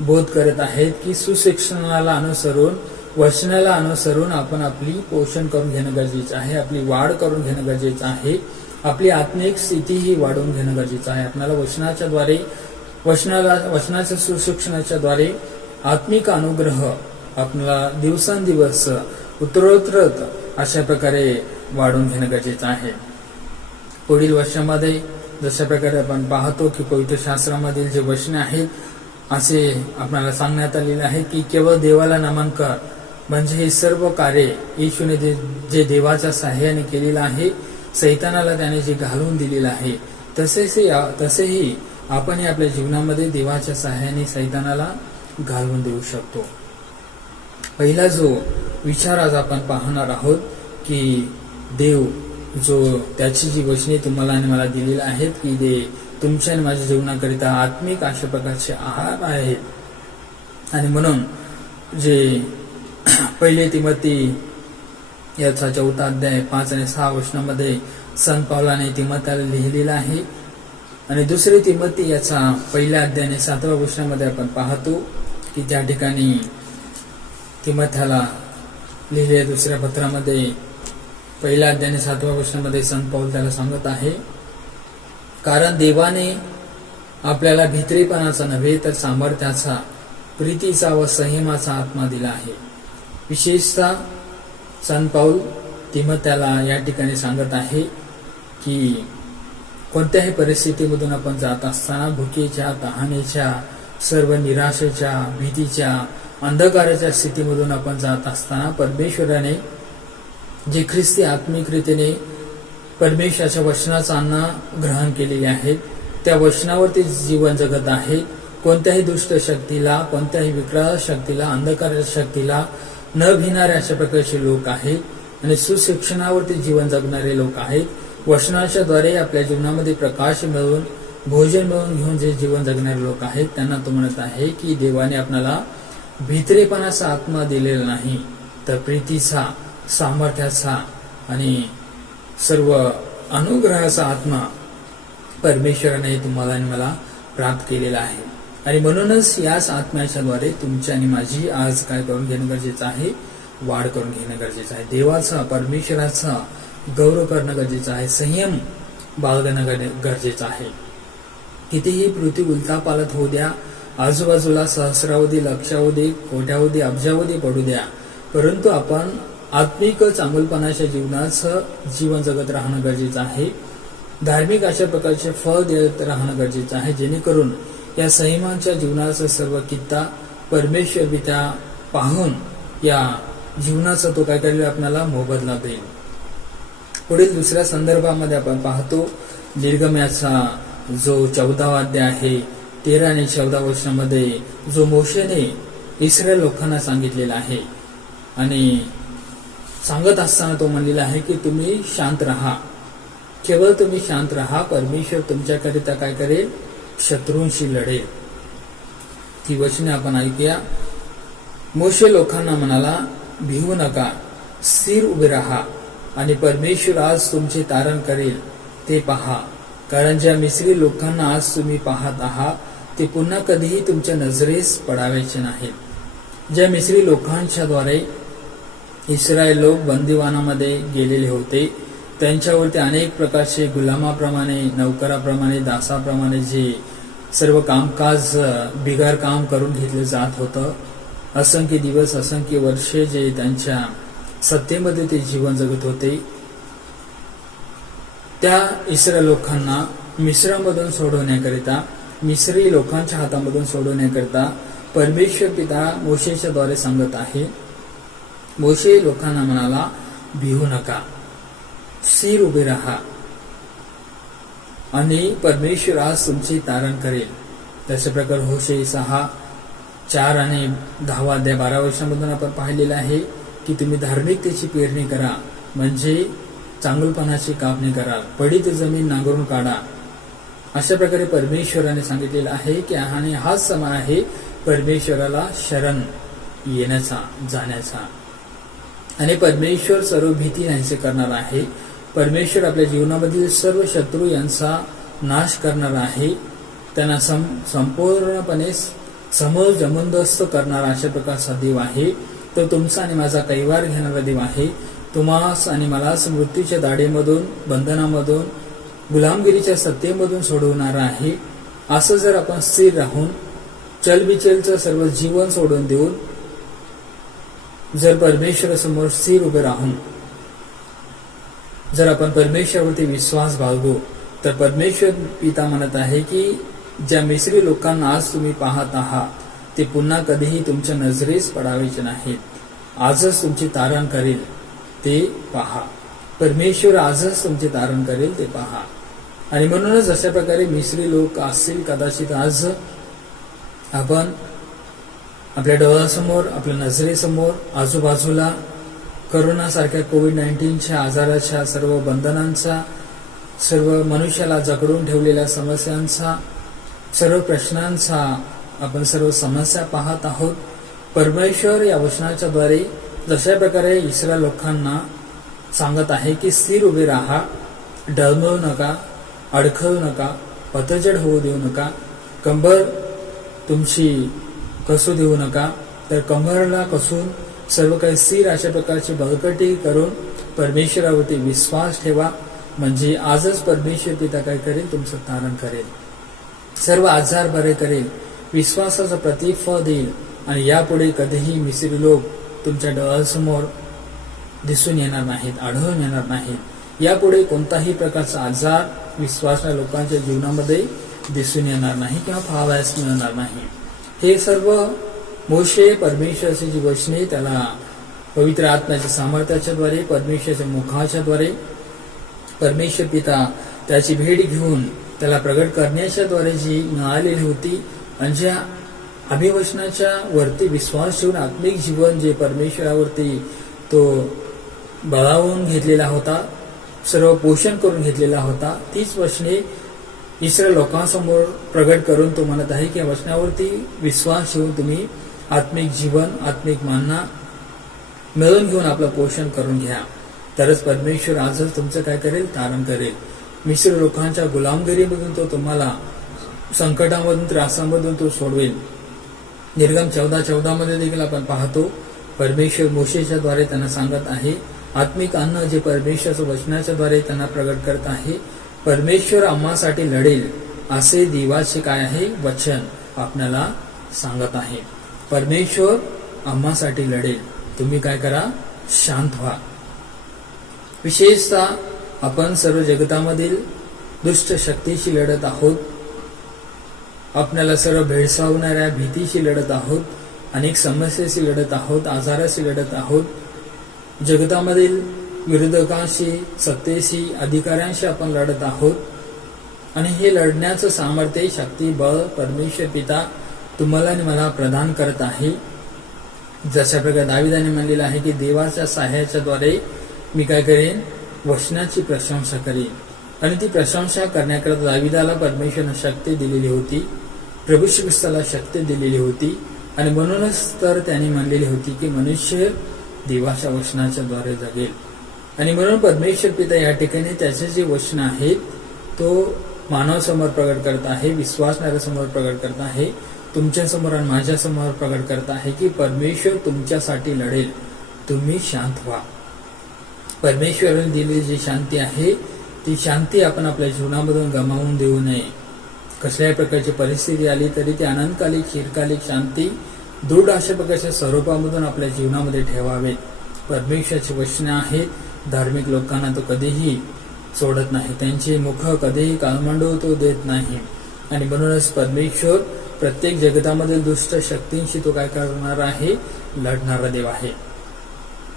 बोध करत आहेत की सुशिक्षणाला अनुसरून, वचनाला अनुसरून आपण आपली पोषण करून घेणं गरजेचं आहे, आपली वाढ करून घेणं गरजेचं आहे, आपली आत्मिक स्थितीही वाढवून घेणं गरजेचं आहे. आपल्याला वचनाच्या द्वारे, वचनाच्या सुशिक्षणाच्या द्वारे आत्मिक अनुग्रह आपल्याला दिवसांदिवस उत्तरोत्तर अशा प्रकारे वाढवून घेणं गरजेचं आहे. पुढील वर्षामध्ये जशा प्रकारे आपण पाहतो की पवित्र शास्त्रामधील जे वचने आहेत, असे आपल्याला सांगण्यात आलेले आहे की केवळ देवाला नमन कर, म्हणजे हे सर्व कार्य येशूने जे देवाच्या सहाय्याने केलेलं आहे, सैतानाला त्याने जे घालवून दिलेलं आहे, तसेही आपणही आपल्या जीवनामध्ये देवाच्या सहाय्याने सैतानाला घालवून देऊ शकतो. पहिला जो विचार आज आपण पाहणार आहोत की देव जो त्याची जी वचने तुम्हाला आणि मला दिलेली आहेत की ते तुमच्या आणि माझ्या जीवनाकरिता आत्मिक अशा प्रकारचे आहार आहेत. आणि म्हणून जे पहिले तिमोथी याचा 4 अध्याय 5 आणि 6 वचनामध्ये संत पौलाने तिमोथेला लिहिलेला आहे. आणि दुसरे तिमोथी याचा 1 अध्याय 7व्या वचनामध्ये आपण पाहतो की त्या ठिकाणी तिमोथेला लिहिलेल्या दुसऱ्या पत्रामध्ये पहिल्या अध्याय 7व्या वचनामध्ये संत पौल त्याला सांगत आहे, कारण देवाने आपल्याला भित्रीपणाचा नव्हे तर सामर्थ्याचा, प्रीतीचा व संयमाचा आत्मा दिला आहे. विशेषतः संत पौल तिमोथेला या ठिकाणी सांगत आहे की कोणत्याही परिस्थितीमधून आपण जात असताना, भुकेच्या, तहानेच्या, सर्व निराशेच्या, भीतीच्या, अंधकाराच्या स्थितीमधून आपण जात असताना परमेश्वराने जे ख्रिस्ती आत्मिक रीतीने परमेश्वराच्या वचनाचं अन्न ग्रहण केलेले आहेत, त्या वचनावरती जीवन जगत आहेत. कोणत्याही दुष्ट शक्तीला, कोणत्याही विकराळ शक्तीला, अंधकाराच्या शक्तीला न भिणारे अशा प्रकारचे लोक आहेत आणि सुशिक्षणावरती जीवन जगणारे लोक आहेत. वचनाच्या द्वारे आपल्या जीवनामध्ये प्रकाश मिळवून, भोजन मिळवून घेऊन जे जीवन जगणारे लोक आहेत, त्यांना तो म्हणत आहे की देवाने आपल्याला भित्रेपणाचा आत्मा दिलेला नाही, तर प्रीतीचा, सामर्थ्याचा आणि सर्व अनुग्रहाचा आत्मा परमेश्वराने तुम्हाला आणि मला प्राप्त केलेला आहे. आणि म्हणूनच याच आत्म्याच्या द्वारे तुमची आणि माझी आज काय करून घेणं गरजेचं आहे, वाढ करून घेणं गरजेचं आहे. देवाचा, परमेश्वराचा गौरव करणं गरजेचं आहे. संयम बाळगणं गरजेचं आहे. कितीही पृथ्वी उलथापालथ होऊ द्या, आजूबाजूला सहस्रावधी, लक्षावधी, कोट्यावधी, अब्जावधी पडू द्या, परंतु आपण आत्मिक चांगुलपणाच्या जीवनाचं जीवन जगत राहणं गरजेचं आहे. धार्मिक अशा प्रकारचे फळ देत राहणं गरजेचं आहे, जेणेकरून या संयमांच्या जीवनाचा सर्व कित्ता परमेश्वर पिता पाहून या जीवनाचा तो काय करेल, आपल्याला मोबदला देईल. पुढील दुसऱ्या संदर्भामध्ये आपण पाहतो निर्गमनाचा जो 14वा अध्याय आहे, 13 आणि 14 वचनामध्ये जो मोशेने इस्रायल लोकांना सांगितलेला आहे आणि सांगत असताना तो म्हणलेला आहे की तुम्ही शांत राहा, केवळ तुम्ही शांत राहा, परमेश्वर तुमच्याकरिता काय करेल, शत्रूंशी लढेल. ती वचने आपण ऐकूया. मोशे लोकांना म्हणाला, भिवू नका, स्थिर उभे राहा आणि परमेश्वर आज तुमचे तारण करेल ते पहा, कारण ज्या मिस्री लोकांना आज तुम्ही पाहत आहात ते पुन्हा कधीही तुमच्या नजरेस पडावायचे नाहीत. ज्या मिस्री लोकांच्या द्वारे इस्रायल लोक बंदिवानामध्ये गेलेले होते, त्यांच्यावरती अनेक प्रकारचे गुलामाप्रमाणे, नौकराप्रमाणे, दासाप्रमाणे जे सर्व कामकाज बिगार काम करून घेतले जात होतं. असंख्य दिवस, असंख्य वर्षे जे त्यांच्या सत्तेमध्ये ते जीवन जगत होते, त्या इस्रायल लोकांना मिस्रामधून सोडवण्याकरिता, मिस्री लोकांच्या हातामधून सोडवण्याकरिता परमेश्वर पिता मोशेच्या द्वारे सांगत आहे. मोशे लोकांना म्हणाला, भिवू नका, स्थिर उभे राहा आणि परमेश्वर आज तुमचे तारण करेल. त्याचे प्रकार होशे 6:4 आणि 10 अध्याय 12 वर्षांमधून आपण पाहिलेलं आहे की तुम्ही धार्मिकतेची पेरणी करा, म्हणजे चांगुलपणाची कापणी करा, पडीत जमीन नांगरून काढा. अशा प्रकारे परमेश्वराने सांगितलेलं आहे की आणि हाच समय आहे परमेश्वराला शरण येण्याचा, जाण्याचा. आणि परमेश्वर सर्व भीती नाहीसे करणार आहे. परमेश्वर आपल्या जीवनामधील सर्व शत्रू यांचा नाश करणार आहे. त्यांना संपूर्णपणे समोर जबरदस्त करणारा अशा प्रकारचा देव आहे. तो तुमचा आणि माझा कैवार घेणारा देव आहे. तुम्हास आणि मलाच मृत्यूच्या दाढेमधून, बंधनामधून, गुलामगिरीच्या सत्तेमधून सोडवणारा आहे. असं जर आपण स्थिर राहून चलबिचलचं सर्व जीवन सोडून देऊन जर परमेश्वरासमोर स्थिर उभे राहून जर आपण परमेश्वरावरती विश्वास बाळगू, तर परमेश्वर पिता म्हणत आहे की ज्या मिस्री लोकांना आज तुम्ही पाहत आहात ते पुन्हा कधीही तुमच्या नजरेस पडावायचे नाहीत. आजच तुमचे तारण करेल ते पहा. परमेश्वर आजच तुमचे तारण करेल ते पहा. आणि म्हणूनच अशा प्रकारे मिस्री लोक असतील कदाचित आज आपण आपल्या डोळ्यासमोर, आपल्या नजरेसमोर, आजूबाजूला करोनासारख्या कोविड-19च्या आजाराच्या सर्व बंधनांचा, सर्व मनुष्याला जखडून ठेवलेल्या समस्यांचा, सर्व प्रश्नांचा आपण सर्व समस्या पाहत आहोत. परमेश्वर या वचनाच्या द्वारे जशा प्रकारे इस्रायल लोकांना सांगत आहे की स्थिर उभे राहा, डळमळू नका, अडखळू नका, पतझड होऊ देऊ नका, कंबर तुमची कसू देऊ नका, तर कंबरला कसून सर्व काही स्थिर अशा प्रकारची बळकटी करून परमेश्वरावरती विश्वास ठेवा. म्हणजे आजच परमेश्वर पिता काय करेल, तुमचं तारण करेल, सर्व आजार बरे करेल, विश्वासाचं प्रतिफळ देईल आणि यापुढे कधीही मिसरी लोक तुमच्या डोळ्यासमोर दिसून येणार नाहीत, आढळून येणार नाहीत. यापुढे कोणताही प्रकारचा आजार विश्वासल्या लोकांच्या जीवनामध्ये दिसून येणार नाही किंवा पाहावयास मिळणार नाही. हे सर्व मोशे परमेश्वराची जी वचने त्याला पवित्र आत्म्याच्या सामर्थ्याच्या द्वारे, परमेश्वराच्या मुखाच्या द्वारे, परमेश्वर पिता त्याची भेट घेऊन त्याला प्रगट करण्याच्या द्वारे जी मिळालेली होती आणि ज्या अभिवचनाच्या वरती विश्वास ठेवून आत्मिक जीवन जे परमेश्वरावरती तो बळावून घेतलेला होता, सर्व पोषण करून घेतलेला होता, तीच वचने इस्रायल लोकांसमोर प्रगट करून तो म्हणत आहे की या वचनावरती विश्वास ठेवून तुम्ही आत्मिक जीवन, आत्मिक मानना मिळवून घेऊन आपलं पोषण करून घ्या, तरच परमेश्वर आजच तुमचं काय करेल, तारण करेल. मिश्र लोकांच्या गुलामगिरीमधून तो तुम्हाला संकटामधून, त्रासामधून तो सोडवेल. निर्गम 14:14 मध्ये देखील आपण पाहतो परमेश्वर मोशेच्या द्वारे त्यांना सांगत आहे, आत्मिक अन्न जे परमेश्वराच्या वचनाच्या द्वारे त्यांना प्रगट करत आहे, परमेश्वर आम्हासाठी लढेल असे देवाचे काय आहे, वचन आपल्याला सांगत आहे. परमेश्वर आम्हासाठी लढेल, तुम्ही काय करा, शांत व्हा. विशेषतः आपण सर्व जगतामधील दुष्ट शक्तीशी लढत आहोत, आपल्याला सर्व भेडसावणाऱ्या भीतीशी लढत आहोत, अनेक समस्येशी लढत आहोत, आजाराशी लढत आहोत, जगतामधील विरोधकांशी, सत्तेशी, अधिकाऱ्यांशी आपण लढत आहोत. आणि हे लढण्याचं सामर्थ्य, शक्ती, बळ परमेश्वर पिता तुम्हाला आणि मला प्रदान करत आहे. जशा प्रकारे दाविदाने म्हणलेलं आहे की देवाच्या सहाय्याच्या द्वारे मी काय करेन, वचनाची प्रशंसा करेन. आणि ती प्रशंसा करण्याकरता दाविदाला परमेश्वरने शक्ती दिलेली होती, प्रभू श्री ख्रिस्ताला शक्ती दिलेली होती. आणि म्हणूनच तर त्यांनी म्हणलेली होती की मनुष्य देवाच्या वचनाच्या द्वारे जगेल. आणि म्हणून परमेश्वर पिता या ठिकाणी त्याचे जे वचन आहेत तो मानवासमोर प्रगट करत आहे, विश्वासणाऱ्यासमोर प्रगट करत आहे, तुमच्यासमोर आणि माझ्यासमोर प्रगट करत आहे की परमेश्वर तुमच्यासाठी लढेल, तुम्ही शांत व्हा. परमेश्वराने दिलेली जी शांती आहे ती शांती आपण आपल्या जीवनामधून गमावून देऊ नये. कसल्याही प्रकारची परिस्थिती आली तरी ती अनंतकालिक, चिरकालिक शांती दृढ अशा प्रकारच्या स्वरूपामधून आपल्या जीवनामध्ये ठेवावेत. परमेश्वराची वचने आहेत, धार्मिक लोकांना तो कधीही सोडत नाही, त्यांची मुख कधीही काळमंडू तो देत नाही. आणि म्हणूनच परमेश्वर प्रत्येक जगतामधील दुष्ट शक्तींशी तो काय करणार आहे, लढणारा देव आहे.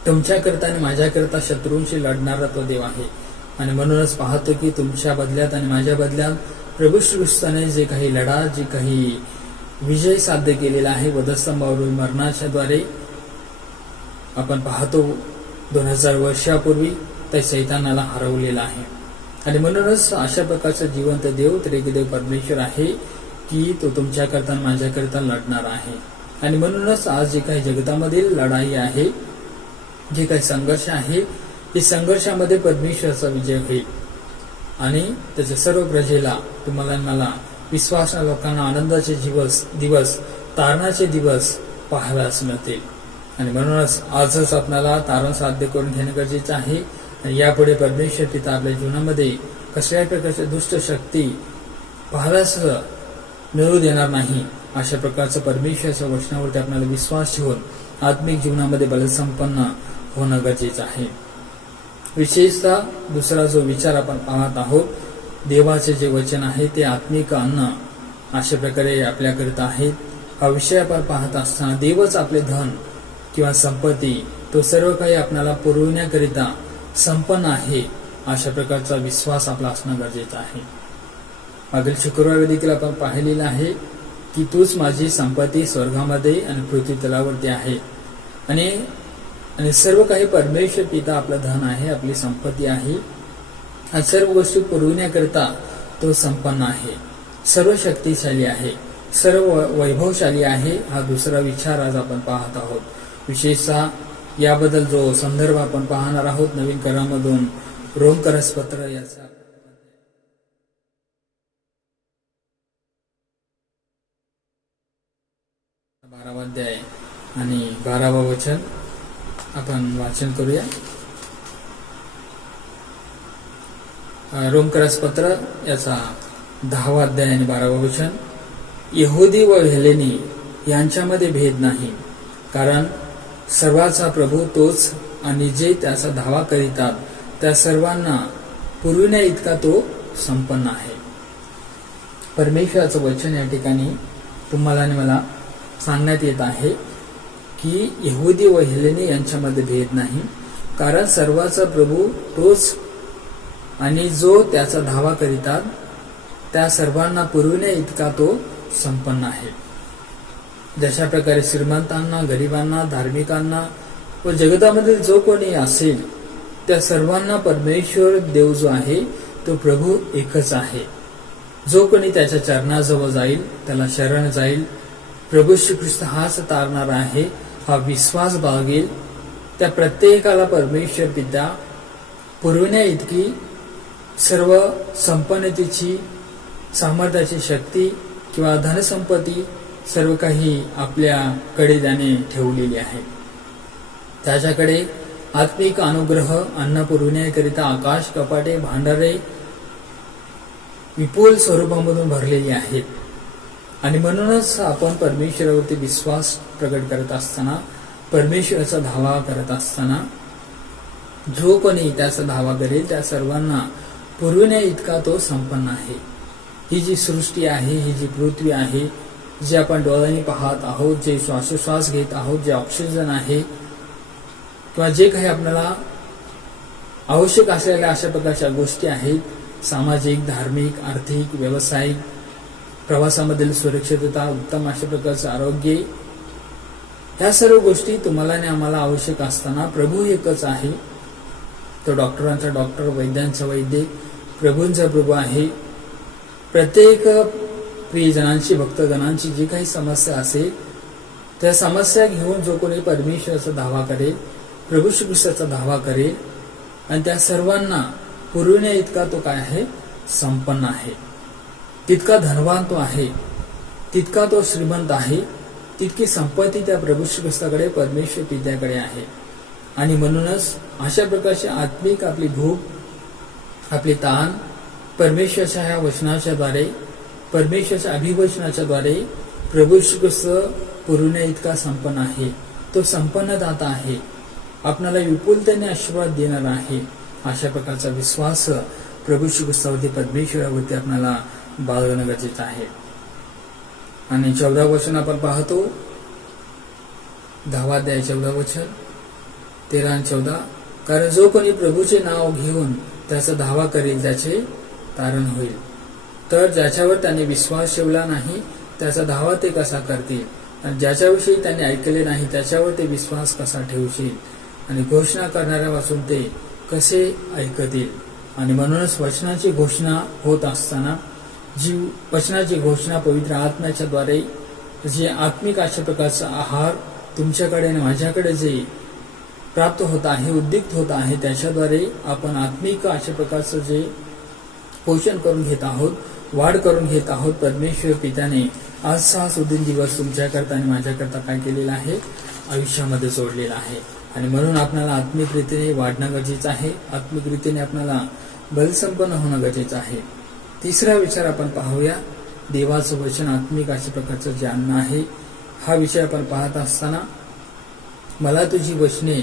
तुमच्याकरता आणि माझ्याकरता शत्रूंशी लढणारा तो देव आहे. आणि म्हणूनच पाहतो की तुमच्या बदल्यात आणि माझ्या बदल्यात प्रभू श्री ख्रिस्ताने जे काही लढा, जे काही विजय साध्य केलेला आहे वधस्तंभावरील मरणाच्या द्वारे, आपण पाहतो 2000 वर्षापूर्वी त्या शैतानाला हरवलेला आहे. आणि म्हणूनच अशा प्रकारचा जिवंत देव, त्रिदेव परमेश्वर आहे की तो तुमच्याकरता आणि माझ्याकरता लढणार आहे. आणि म्हणूनच आज जे काही जगतामधील लढाई आहे, जे काही संघर्ष आहे, या संघर्षामध्ये परमेश्वराचा विजय होईल आणि त्याच्या सर्व प्रजेला, तुम्हाला मला, विश्वासणा लोकांना आनंदाचे दिवस, तारणाचे दिवस पाहाव्यास मिळतील. आणि म्हणूनच आजच आपल्याला तारण साध्य करून घेणे गरजेचे आहे. आणि यापुढे परमेश्वर पिता आपल्या जीवनामध्ये कसल्याही प्रकारच्या दुष्ट शक्ती पाहाव्यास मिळू देणार नाही. अशा प्रकारचं परमेश्वराच्या वचनावरती आपल्याला विश्वास ठेवून आत्मिक जीवनामध्ये बलसंपन्न होणं गरजेचं आहे. विशेषतः दुसरा जो विचार आपण पाहत आहोत, देवाचे जे वचन आहे ते आत्मिक अन्न अशा प्रकारे आपल्याकरिता आहेत. हा विषय आपण पाहत असताना देवच आपले धन किंवा संपत्ती, तो सर्व काही आपल्याला पुरविण्याकरिता संपन्न आहे, अशा प्रकारचा विश्वास आपला असणं गरजेचं आहे. मागील शुक्रवारी देखील आपण पाहिलेलं आहे की तूच माझी संपत्ती स्वर्गामध्ये आणि पृथ्वी तलावरती आहे. आणि सर्व काही परमेश्वर पिता आपलं धन आहे, आपली संपत्ती आहे. आणि सर्व गोष्टी पुरविण्याकरिता तो संपन्न आहे, सर्व शक्तिशाली आहे, सर्व वैभवशाली आहे. हा दुसरा विचार आज आपण पाहत आहोत. विशेषतः याबद्दल जो संदर्भ आपण पाहणार आहोत नवीन करारामधून रोमकरसपत्र याचा 12वा अध्याय आणि 12वा वचन आपण वाचन करूया. रोमकरास पत्र याचा 10वा अध्याय आणि 12वा वचन. यहुदी व हेलेनी यांच्यामध्ये भेद नाही, कारण सर्वाचा प्रभू तोच आणि जे त्याचा धावा करीतात त्या सर्वांना पुरविण्या इतका तो संपन्न आहे. परमेश्वराचं वचन या ठिकाणी तुम्हाला आणि मला सांगण्यात येत आहे की यहुदी व हेलेनी यांच्यामध्ये भेद नाही, कारण सर्वाचा प्रभू तोच आणि जो त्याचा धावा करीतात त्या सर्वांना पुरविण्या इतका तो संपन्न आहे. जशा प्रकारे श्रीमंतांना, गरिबांना, धार्मिकांना व जगतामधील जो कोणी असेल त्या सर्वांना परमेश्वर देव जो आहे तो प्रभू एकच आहे. जो कोणी त्याच्या चरणाजवळ जाईल त्याला शरण जाईल, प्रभू श्रीख्रिस्त हाच तारणार आहे हा विश्वास बाळगेल, त्या प्रत्येकाला परमेश्वर पिता पुरविण्या इतकी सर्व संपन्नतेची, सामर्थ्याची शक्ती किंवा धनसंपत्ती सर्व काही आपल्याकडे त्याने ठेवलेली आहे. त्याच्याकडे आत्मिक अनुग्रह, अन्न पुरविण्याकरिता आकाश कपाटे, भांडारे विपुल स्वरूपामधून भरलेली आहेत. आणि म्हणूनच आपण परमेश्वरावरती विश्वास प्रकट करत असताना, परमेश्वराचा धावा करत असताना, जो कोणी त्याचा धावा करेल त्या सर्वांना पुरविण्या इतका तो संपन्न आहे. ही जी सृष्टी आहे, ही जी पृथ्वी आहे, जे आपण डोळ्यांनी पाहत आहोत, जे श्वासोश्वास घेत आहोत, जे ऑक्सिजन आहे किंवा जे काही आपल्याला आवश्यक असलेल्या अशा प्रकारच्या गोष्टी आहेत, सामाजिक, धार्मिक, आर्थिक, व्यावसायिक, प्रवासामधील सुरक्षितता, उत्तम अशा प्रकारचं आरोग्य, ह्या सर्व गोष्टी तुम्हाला आणि आम्हाला आवश्यक असताना प्रभू एकच आहे. तो डॉक्टरांचा डॉक्टर, वैद्यांचा वैद्य, प्रभूंचा प्रभू आहे. प्रत्येक प्रियजनांची, भक्तगणांची जी काही समस्या असेल त्या समस्या घेऊन जो कोणी परमेश्वराचा धावा करेल, प्रभू श्रीख्रिस्ताचा धावा करेल आणि त्या सर्वांना पुरविण्या इतका तो काय आहे, संपन्न आहे. तितका धनवान तो आहे, तितका तो श्रीमंत आहे, तितकी संपत्ती त्या प्रभू श्रीख्रिस्ताकडे, परमेश्वर पित्याकडे आहे. आणि म्हणूनच अशा प्रकारची आत्मिक आपली भूक, आपली ताण परमेश्वराच्या ह्या वचनाच्या द्वारे, परमेश्वराच्या अभिवचनाच्या द्वारे प्रभू श्रीख्रिस्त पुरविण्या इतका संपन्न आहे. तो संपन्न दाता आहे, आपणाला विपुलतेने आशीर्वाद देणार आहे. अशा प्रकारचा विश्वास प्रभू श्रीख्रिस्तावरती, परमेश्वरावरती आपल्याला बाळगणं गरजेचं आहे. आणि 14 वचन आपण पाहतो, 10वा अध्याय 14 वचन, 13 आणि 14. कारण जो कोणी प्रभूचे नाव घेऊन त्याचा धावा करेल त्याचे तारण होईल. तर ज्याच्यावर त्याने विश्वास ठेवला नाही त्याचा धावा ते कसा करतील, आणि ज्याच्याविषयी त्यांनी ऐकले नाही त्याच्यावर ते विश्वास कसा ठेवशील, आणि घोषणा करणाऱ्या वाचून ते कसे ऐकतील. आणि म्हणूनच वचनाची घोषणा होत असताना, जी वचनाची घोषणा पवित्र आत्म्याच्या द्वारे, जे आत्मिक अशा प्रकारचा आहार तुमच्याकडे आणि माझ्याकडे जे प्राप्त होत आहे, उद्युक्त होत आहे, त्याच्याद्वारे आपण आत्मिक अशा प्रकारचं जे पोषण करून घेत आहोत, वाढ करून घेत आहोत. परमेश्वर पित्याने आज 6 सुदीन दिवस तुमच्याकरता आणि माझ्याकरता काय केलेलं आहे, आयुष्यामध्ये जोडलेलं आहे. आणि म्हणून आपल्याला आत्मिक रीतीने वाढणं गरजेचं आहे, आत्मिक रीतीने आपल्याला बलसंपन्न होणं गरजेचं आहे. तिसरा विचार आपण पाहूया, देवाचं वचन आत्मिक अशा प्रकारचं जे अन्न आहे. हा विषय आपण पाहत असताना, मला तुझी वचने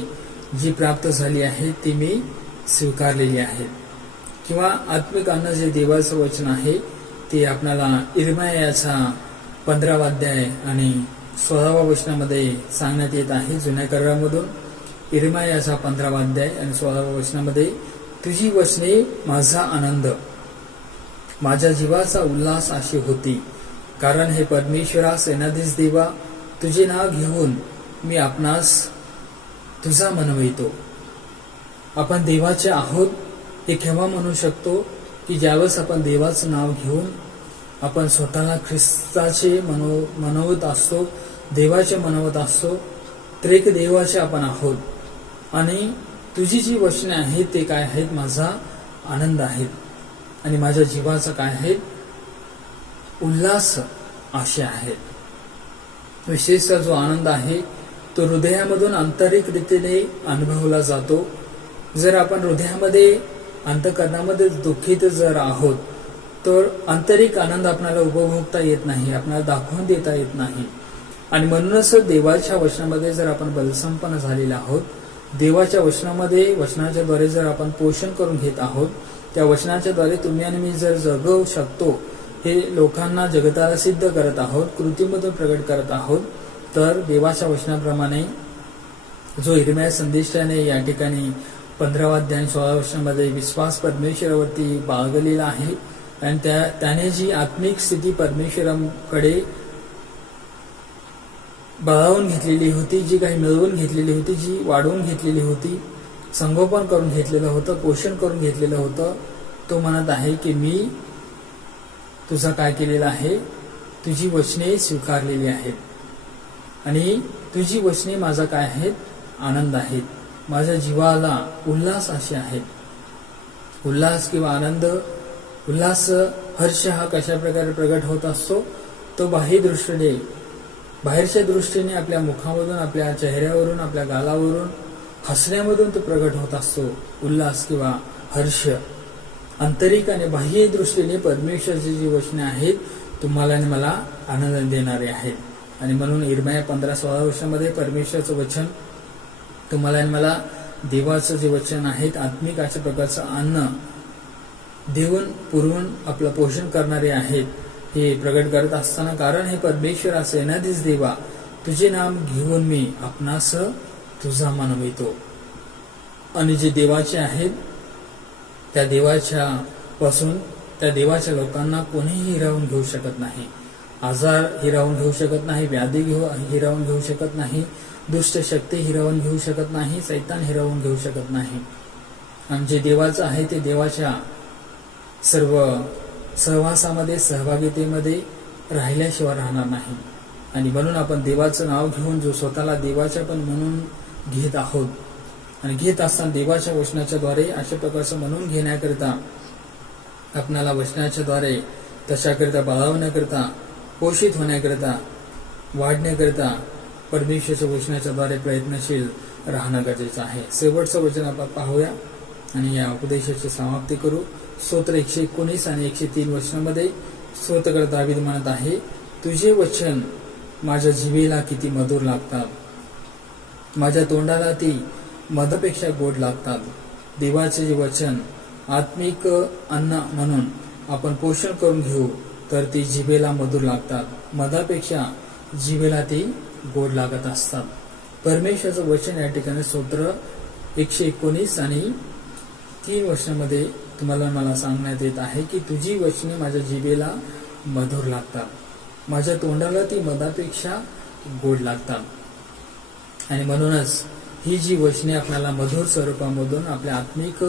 जी प्राप्त झाली आहेत ती मी स्वीकारलेली आहेत. किंवा आत्मिक अन्न जे देवाचं वचन आहे ते आपल्याला इर्मियाचा 15वा अध्याय आणि 16व्या वचनामध्ये सांगण्यात येत आहे. जुन्या करारामधून इर्मियाचा 15वा अध्याय आणि 16व्या वचनामध्ये, तुझी वचने माझा आनंद, माझ्या जीवाचा उल्हास अशी होती. कारण हे परमेश्वरा, सेनाधीश देवा, तुझे नाव घेऊन मी आपणास तुझा म्हणवितो. आपण देवाचे आहोत हे केव्हा म्हणू शकतो, की ज्यावेळेस आपण देवाचं नाव घेऊन आपण स्वतःला ख्रिस्ताचे मनवत असतो, देवाचे मनवत असतो. त्रेक देवाचे आपण आहोत. आणि तुझी जी वचने आहेत ते काय आहेत, माझा आनंद आहेत आणि माझ्या जीवाचा काय आहेत, उल्हास असे आहेत. विशेषतः जो आनंद आहे तो हृदयामधून आंतरिक रीतीने अनुभवला जातो. जर आपण हृदयामध्ये अंतःकरणामध्ये दुःखित जर आहोत तर आंतरिक आनंद आपल्याला उपभोगता येत नाही, आपल्याला दाखवून देता येत नाही. आणि म्हणूनच देवाच्या वचनामध्ये जर आपण बलसंपन्न झालेले आहोत, देवाच्या वचनामध्ये वचनाच्या द्वारे जर आपण पोषण करून घेत आहोत, त्या वचनाच्या द्वारे तुम्ही आणि मी जर जगवू शकतो, हे लोकांना जगताला सिद्ध करत आहोत, कृतीमधून प्रगट करत आहोत, तर देवाच्या वचनाप्रमाणे जो इर्म्या संदेशाने या ठिकाणी 15 अध्याय 16 वर्षांमध्ये विश्वास परमेश्वरावरती बाळगलेला आहे आणि त्याने जी आत्मिक स्थिती परमेश्वराकडे बळावून घेतलेली होती, जी काही मिळवून घेतलेली होती, जी वाढवून घेतलेली होती, संगोपन करून घेतलेलं होतं, पोषण करून घेतलेलं होतं, तो म्हणत आहे की मी तुझा काय केलेला आहे, तुझी वचने स्वीकारलेली आहेत आणि तुझी वचने माझा काय आहेत, आनंद आहेत, माझ्या जीवाला उल्हास असे आहेत. उल्हास किंवा आनंद, उल्हास, हर्ष हा कशा प्रकारे प्रगट होत असतो, तो बाहेरच्या दृष्टीने आपल्या मुखामधून, आपल्या चेहऱ्यावरून, आपल्या गालावरून, हसण्यामधून तो प्रगट होत असतो. उल्हास किंवा हर्ष आंतरिक आणि बाह्य दृष्टीने परमेश्वराची जी वचने आहेत तुम्हाला आणि मला आनंद देणारे आहेत. आणि म्हणून इर्म्या 15-16 वर्षामध्ये परमेश्वराचं वचन तुम्हाला आणि मला, देवाचं जे वचन आहेत, आत्मिक अशा प्रकारचं अन्न देऊन पुरवून आपलं पोषण करणारे आहेत, हे प्रगट करत असताना, कारण हे परमेश्वर सेनाधीश देवा, तुझे नाम घेऊन मी आपणास तुझा मानवितो. आणि जे देवाचे आहेत त्या देवाच्या पासून, त्या देवाच्या लोकांना कोणीही हिरावून घेऊ शकत नाही. आजार हिरावून घेऊ शकत नाही, व्याधी हिरावून घेऊ शकत नाही, दुष्ट शक्ती हिरावून घेऊ शकत नाही, सैतान हिरावून घेऊ शकत नाही. आणि जे देवाचं आहे ते देवाच्या सर्व सहवासामध्ये, सहभागितेमध्ये राहिल्याशिवाय राहणार नाही. आणि म्हणून आपण देवाचं नाव घेऊन, जो स्वतःला देवाच्या पण म्हणून घेत आहोत, आणि घेत असताना देवाच्या वचनाच्या द्वारे अशा प्रकारचं म्हणून घेण्याकरिता, आपणाला वचनाच्या द्वारे तशाकरिता बळावण्याकरिता, पोषित होण्याकरिता, वाढण्याकरिता परमेश्वराच्या वचनाच्या द्वारे प्रयत्नशील राहणं गरजेचं आहे. शेवटचं वचन आपण पाहूया आणि या उपदेशाची समाप्ती करू. स्तोत्र 119 आणि 103 वचनामध्ये स्तोत्रकर दावीद म्हणत आहे, तुझे वचन माझ्या जिभेला किती मधुर लागतात, माझ्या तोंडाला ती मधापेक्षा गोड लागतात. देवाचे जे वचन आत्मिक अन्न म्हणून आपण पोषण करून घेऊ तर ती जिभेला मधुर लागतात, मधापेक्षा जिभेला ती गोड लागत असतात. परमेश्वराचं वचन या ठिकाणी स्तोत्र 119 आणि 3 वचनामध्ये तुम्हाला मला सांगण्यात येत आहे की तुझी वचने माझ्या जिभेला मधुर लागतात, माझ्या तोंडाला ती मधापेक्षा गोड लागतात. आणि म्हणूनच ही जी वचने आपल्याला मधुर स्वरूपामधून आपल्या आत्मिक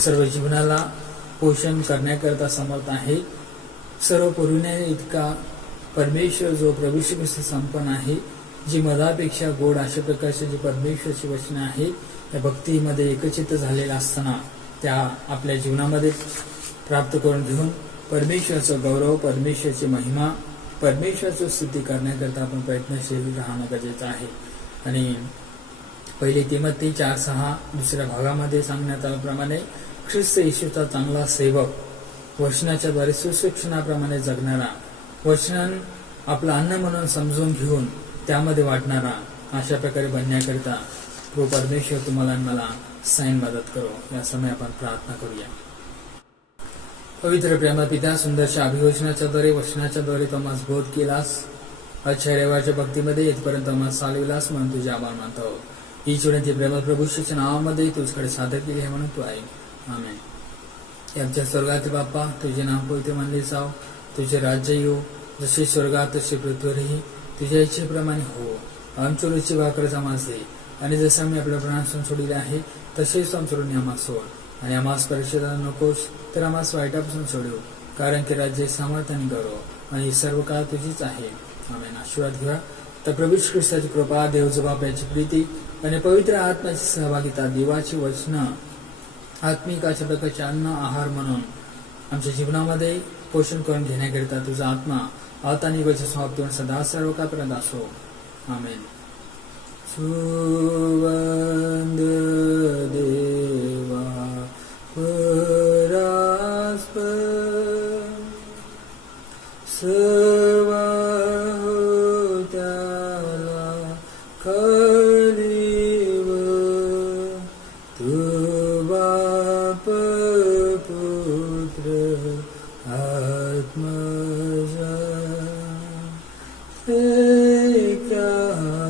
सर्व जीवनाला पोषण करण्याकरता समर्थ आहे. सर्व पुरविण्याने इतका परमेश्वर जो प्रभू श्री ख्रिस्त संपन्न आहे, जी मधापेक्षा गोड अशा प्रकारचे जी परमेश्वराची वचने आहेत, त्या भक्तीमध्ये एकचित्त झालेल्या असताना त्या आपल्या जीवनामध्ये प्राप्त करून घेऊन परमेश्वराचं गौरव, परमेश्वराची महिमा, परमेश्वराची स्तुती करण्याकरता आपण प्रयत्नशील राहणं गरजेचं आहे. आणि 1 तिमोथी 4:6 दुसऱ्या भागामध्ये सांगण्यात आल्याप्रमाणे ख्रिस्त येशूचा चांगला सेवक, वचनाच्या द्वारे सुशिक्षणाप्रमाणे जगणारा, वचन आपलं अन्न म्हणून समजून घेऊन त्यामध्ये वाटणारा, अशा प्रकारे बनण्याकरिता प्रभू परमेश्वर तुम्हाला आणि मला साईन मदत करो. या समय आपण प्रार्थना करूया. पवित्र प्रेमा पिता, सुंदरशा अभिवचनाच्या द्वारे, वचनाच्या द्वारे तू आम्हाला बोध केलास, आजच्या रविवारच्या भक्तीमध्ये इथपर्यंत आम्हाला चालविलास म्हणून तुझे आभार मानतो. ही विनंती प्रेमा प्रभूच्या नावामध्ये तुझ्याकडे सादर केली आहे म्हणून तू आहे. आमेन. आमच्या स्वर्गातील बाप्पा, तुझे नाम पवित्र मानले जाव, तुझे राज्य येऊ, जसे स्वर्गात तसे पृथ्वीवरही तुझ्या इच्छेप्रमाणे हो. आमच्या रोजची भाकरच आम्हाला दे, आणि जसं आम्ही आपल्या प्राणांसून सोडले आहे तसेच आमच्याकडून आम्हाला सोड, आणि आम्हाला स्पर्शेला नकोस तर आम्हाला वाईटापासून सोडव, कारण की राज्य, सामर्थ आणि गौरव आणि सर्व काळ तुझीच आहे. आमेन. आशीर्वाद घ्या. तर प्रभू श्री ख्रिस्ताची कृपा, देवजबापाची प्रीती आणि पवित्र आत्म्याची सहभागिता, देवाची वचनं आत्मिक अशा प्रकारचे अन्न आहार म्हणून आमच्या जीवनामध्ये पोषण करून घेण्याकरिता तुझा आत्मा आता निवडच्या समाप्तीवर सदा सर्व काळपर्यंत असो. आमेन. सुवंद देवा परास्पर सवाहो त्याला खालीव तू बाप पुत्र आत्मजा एका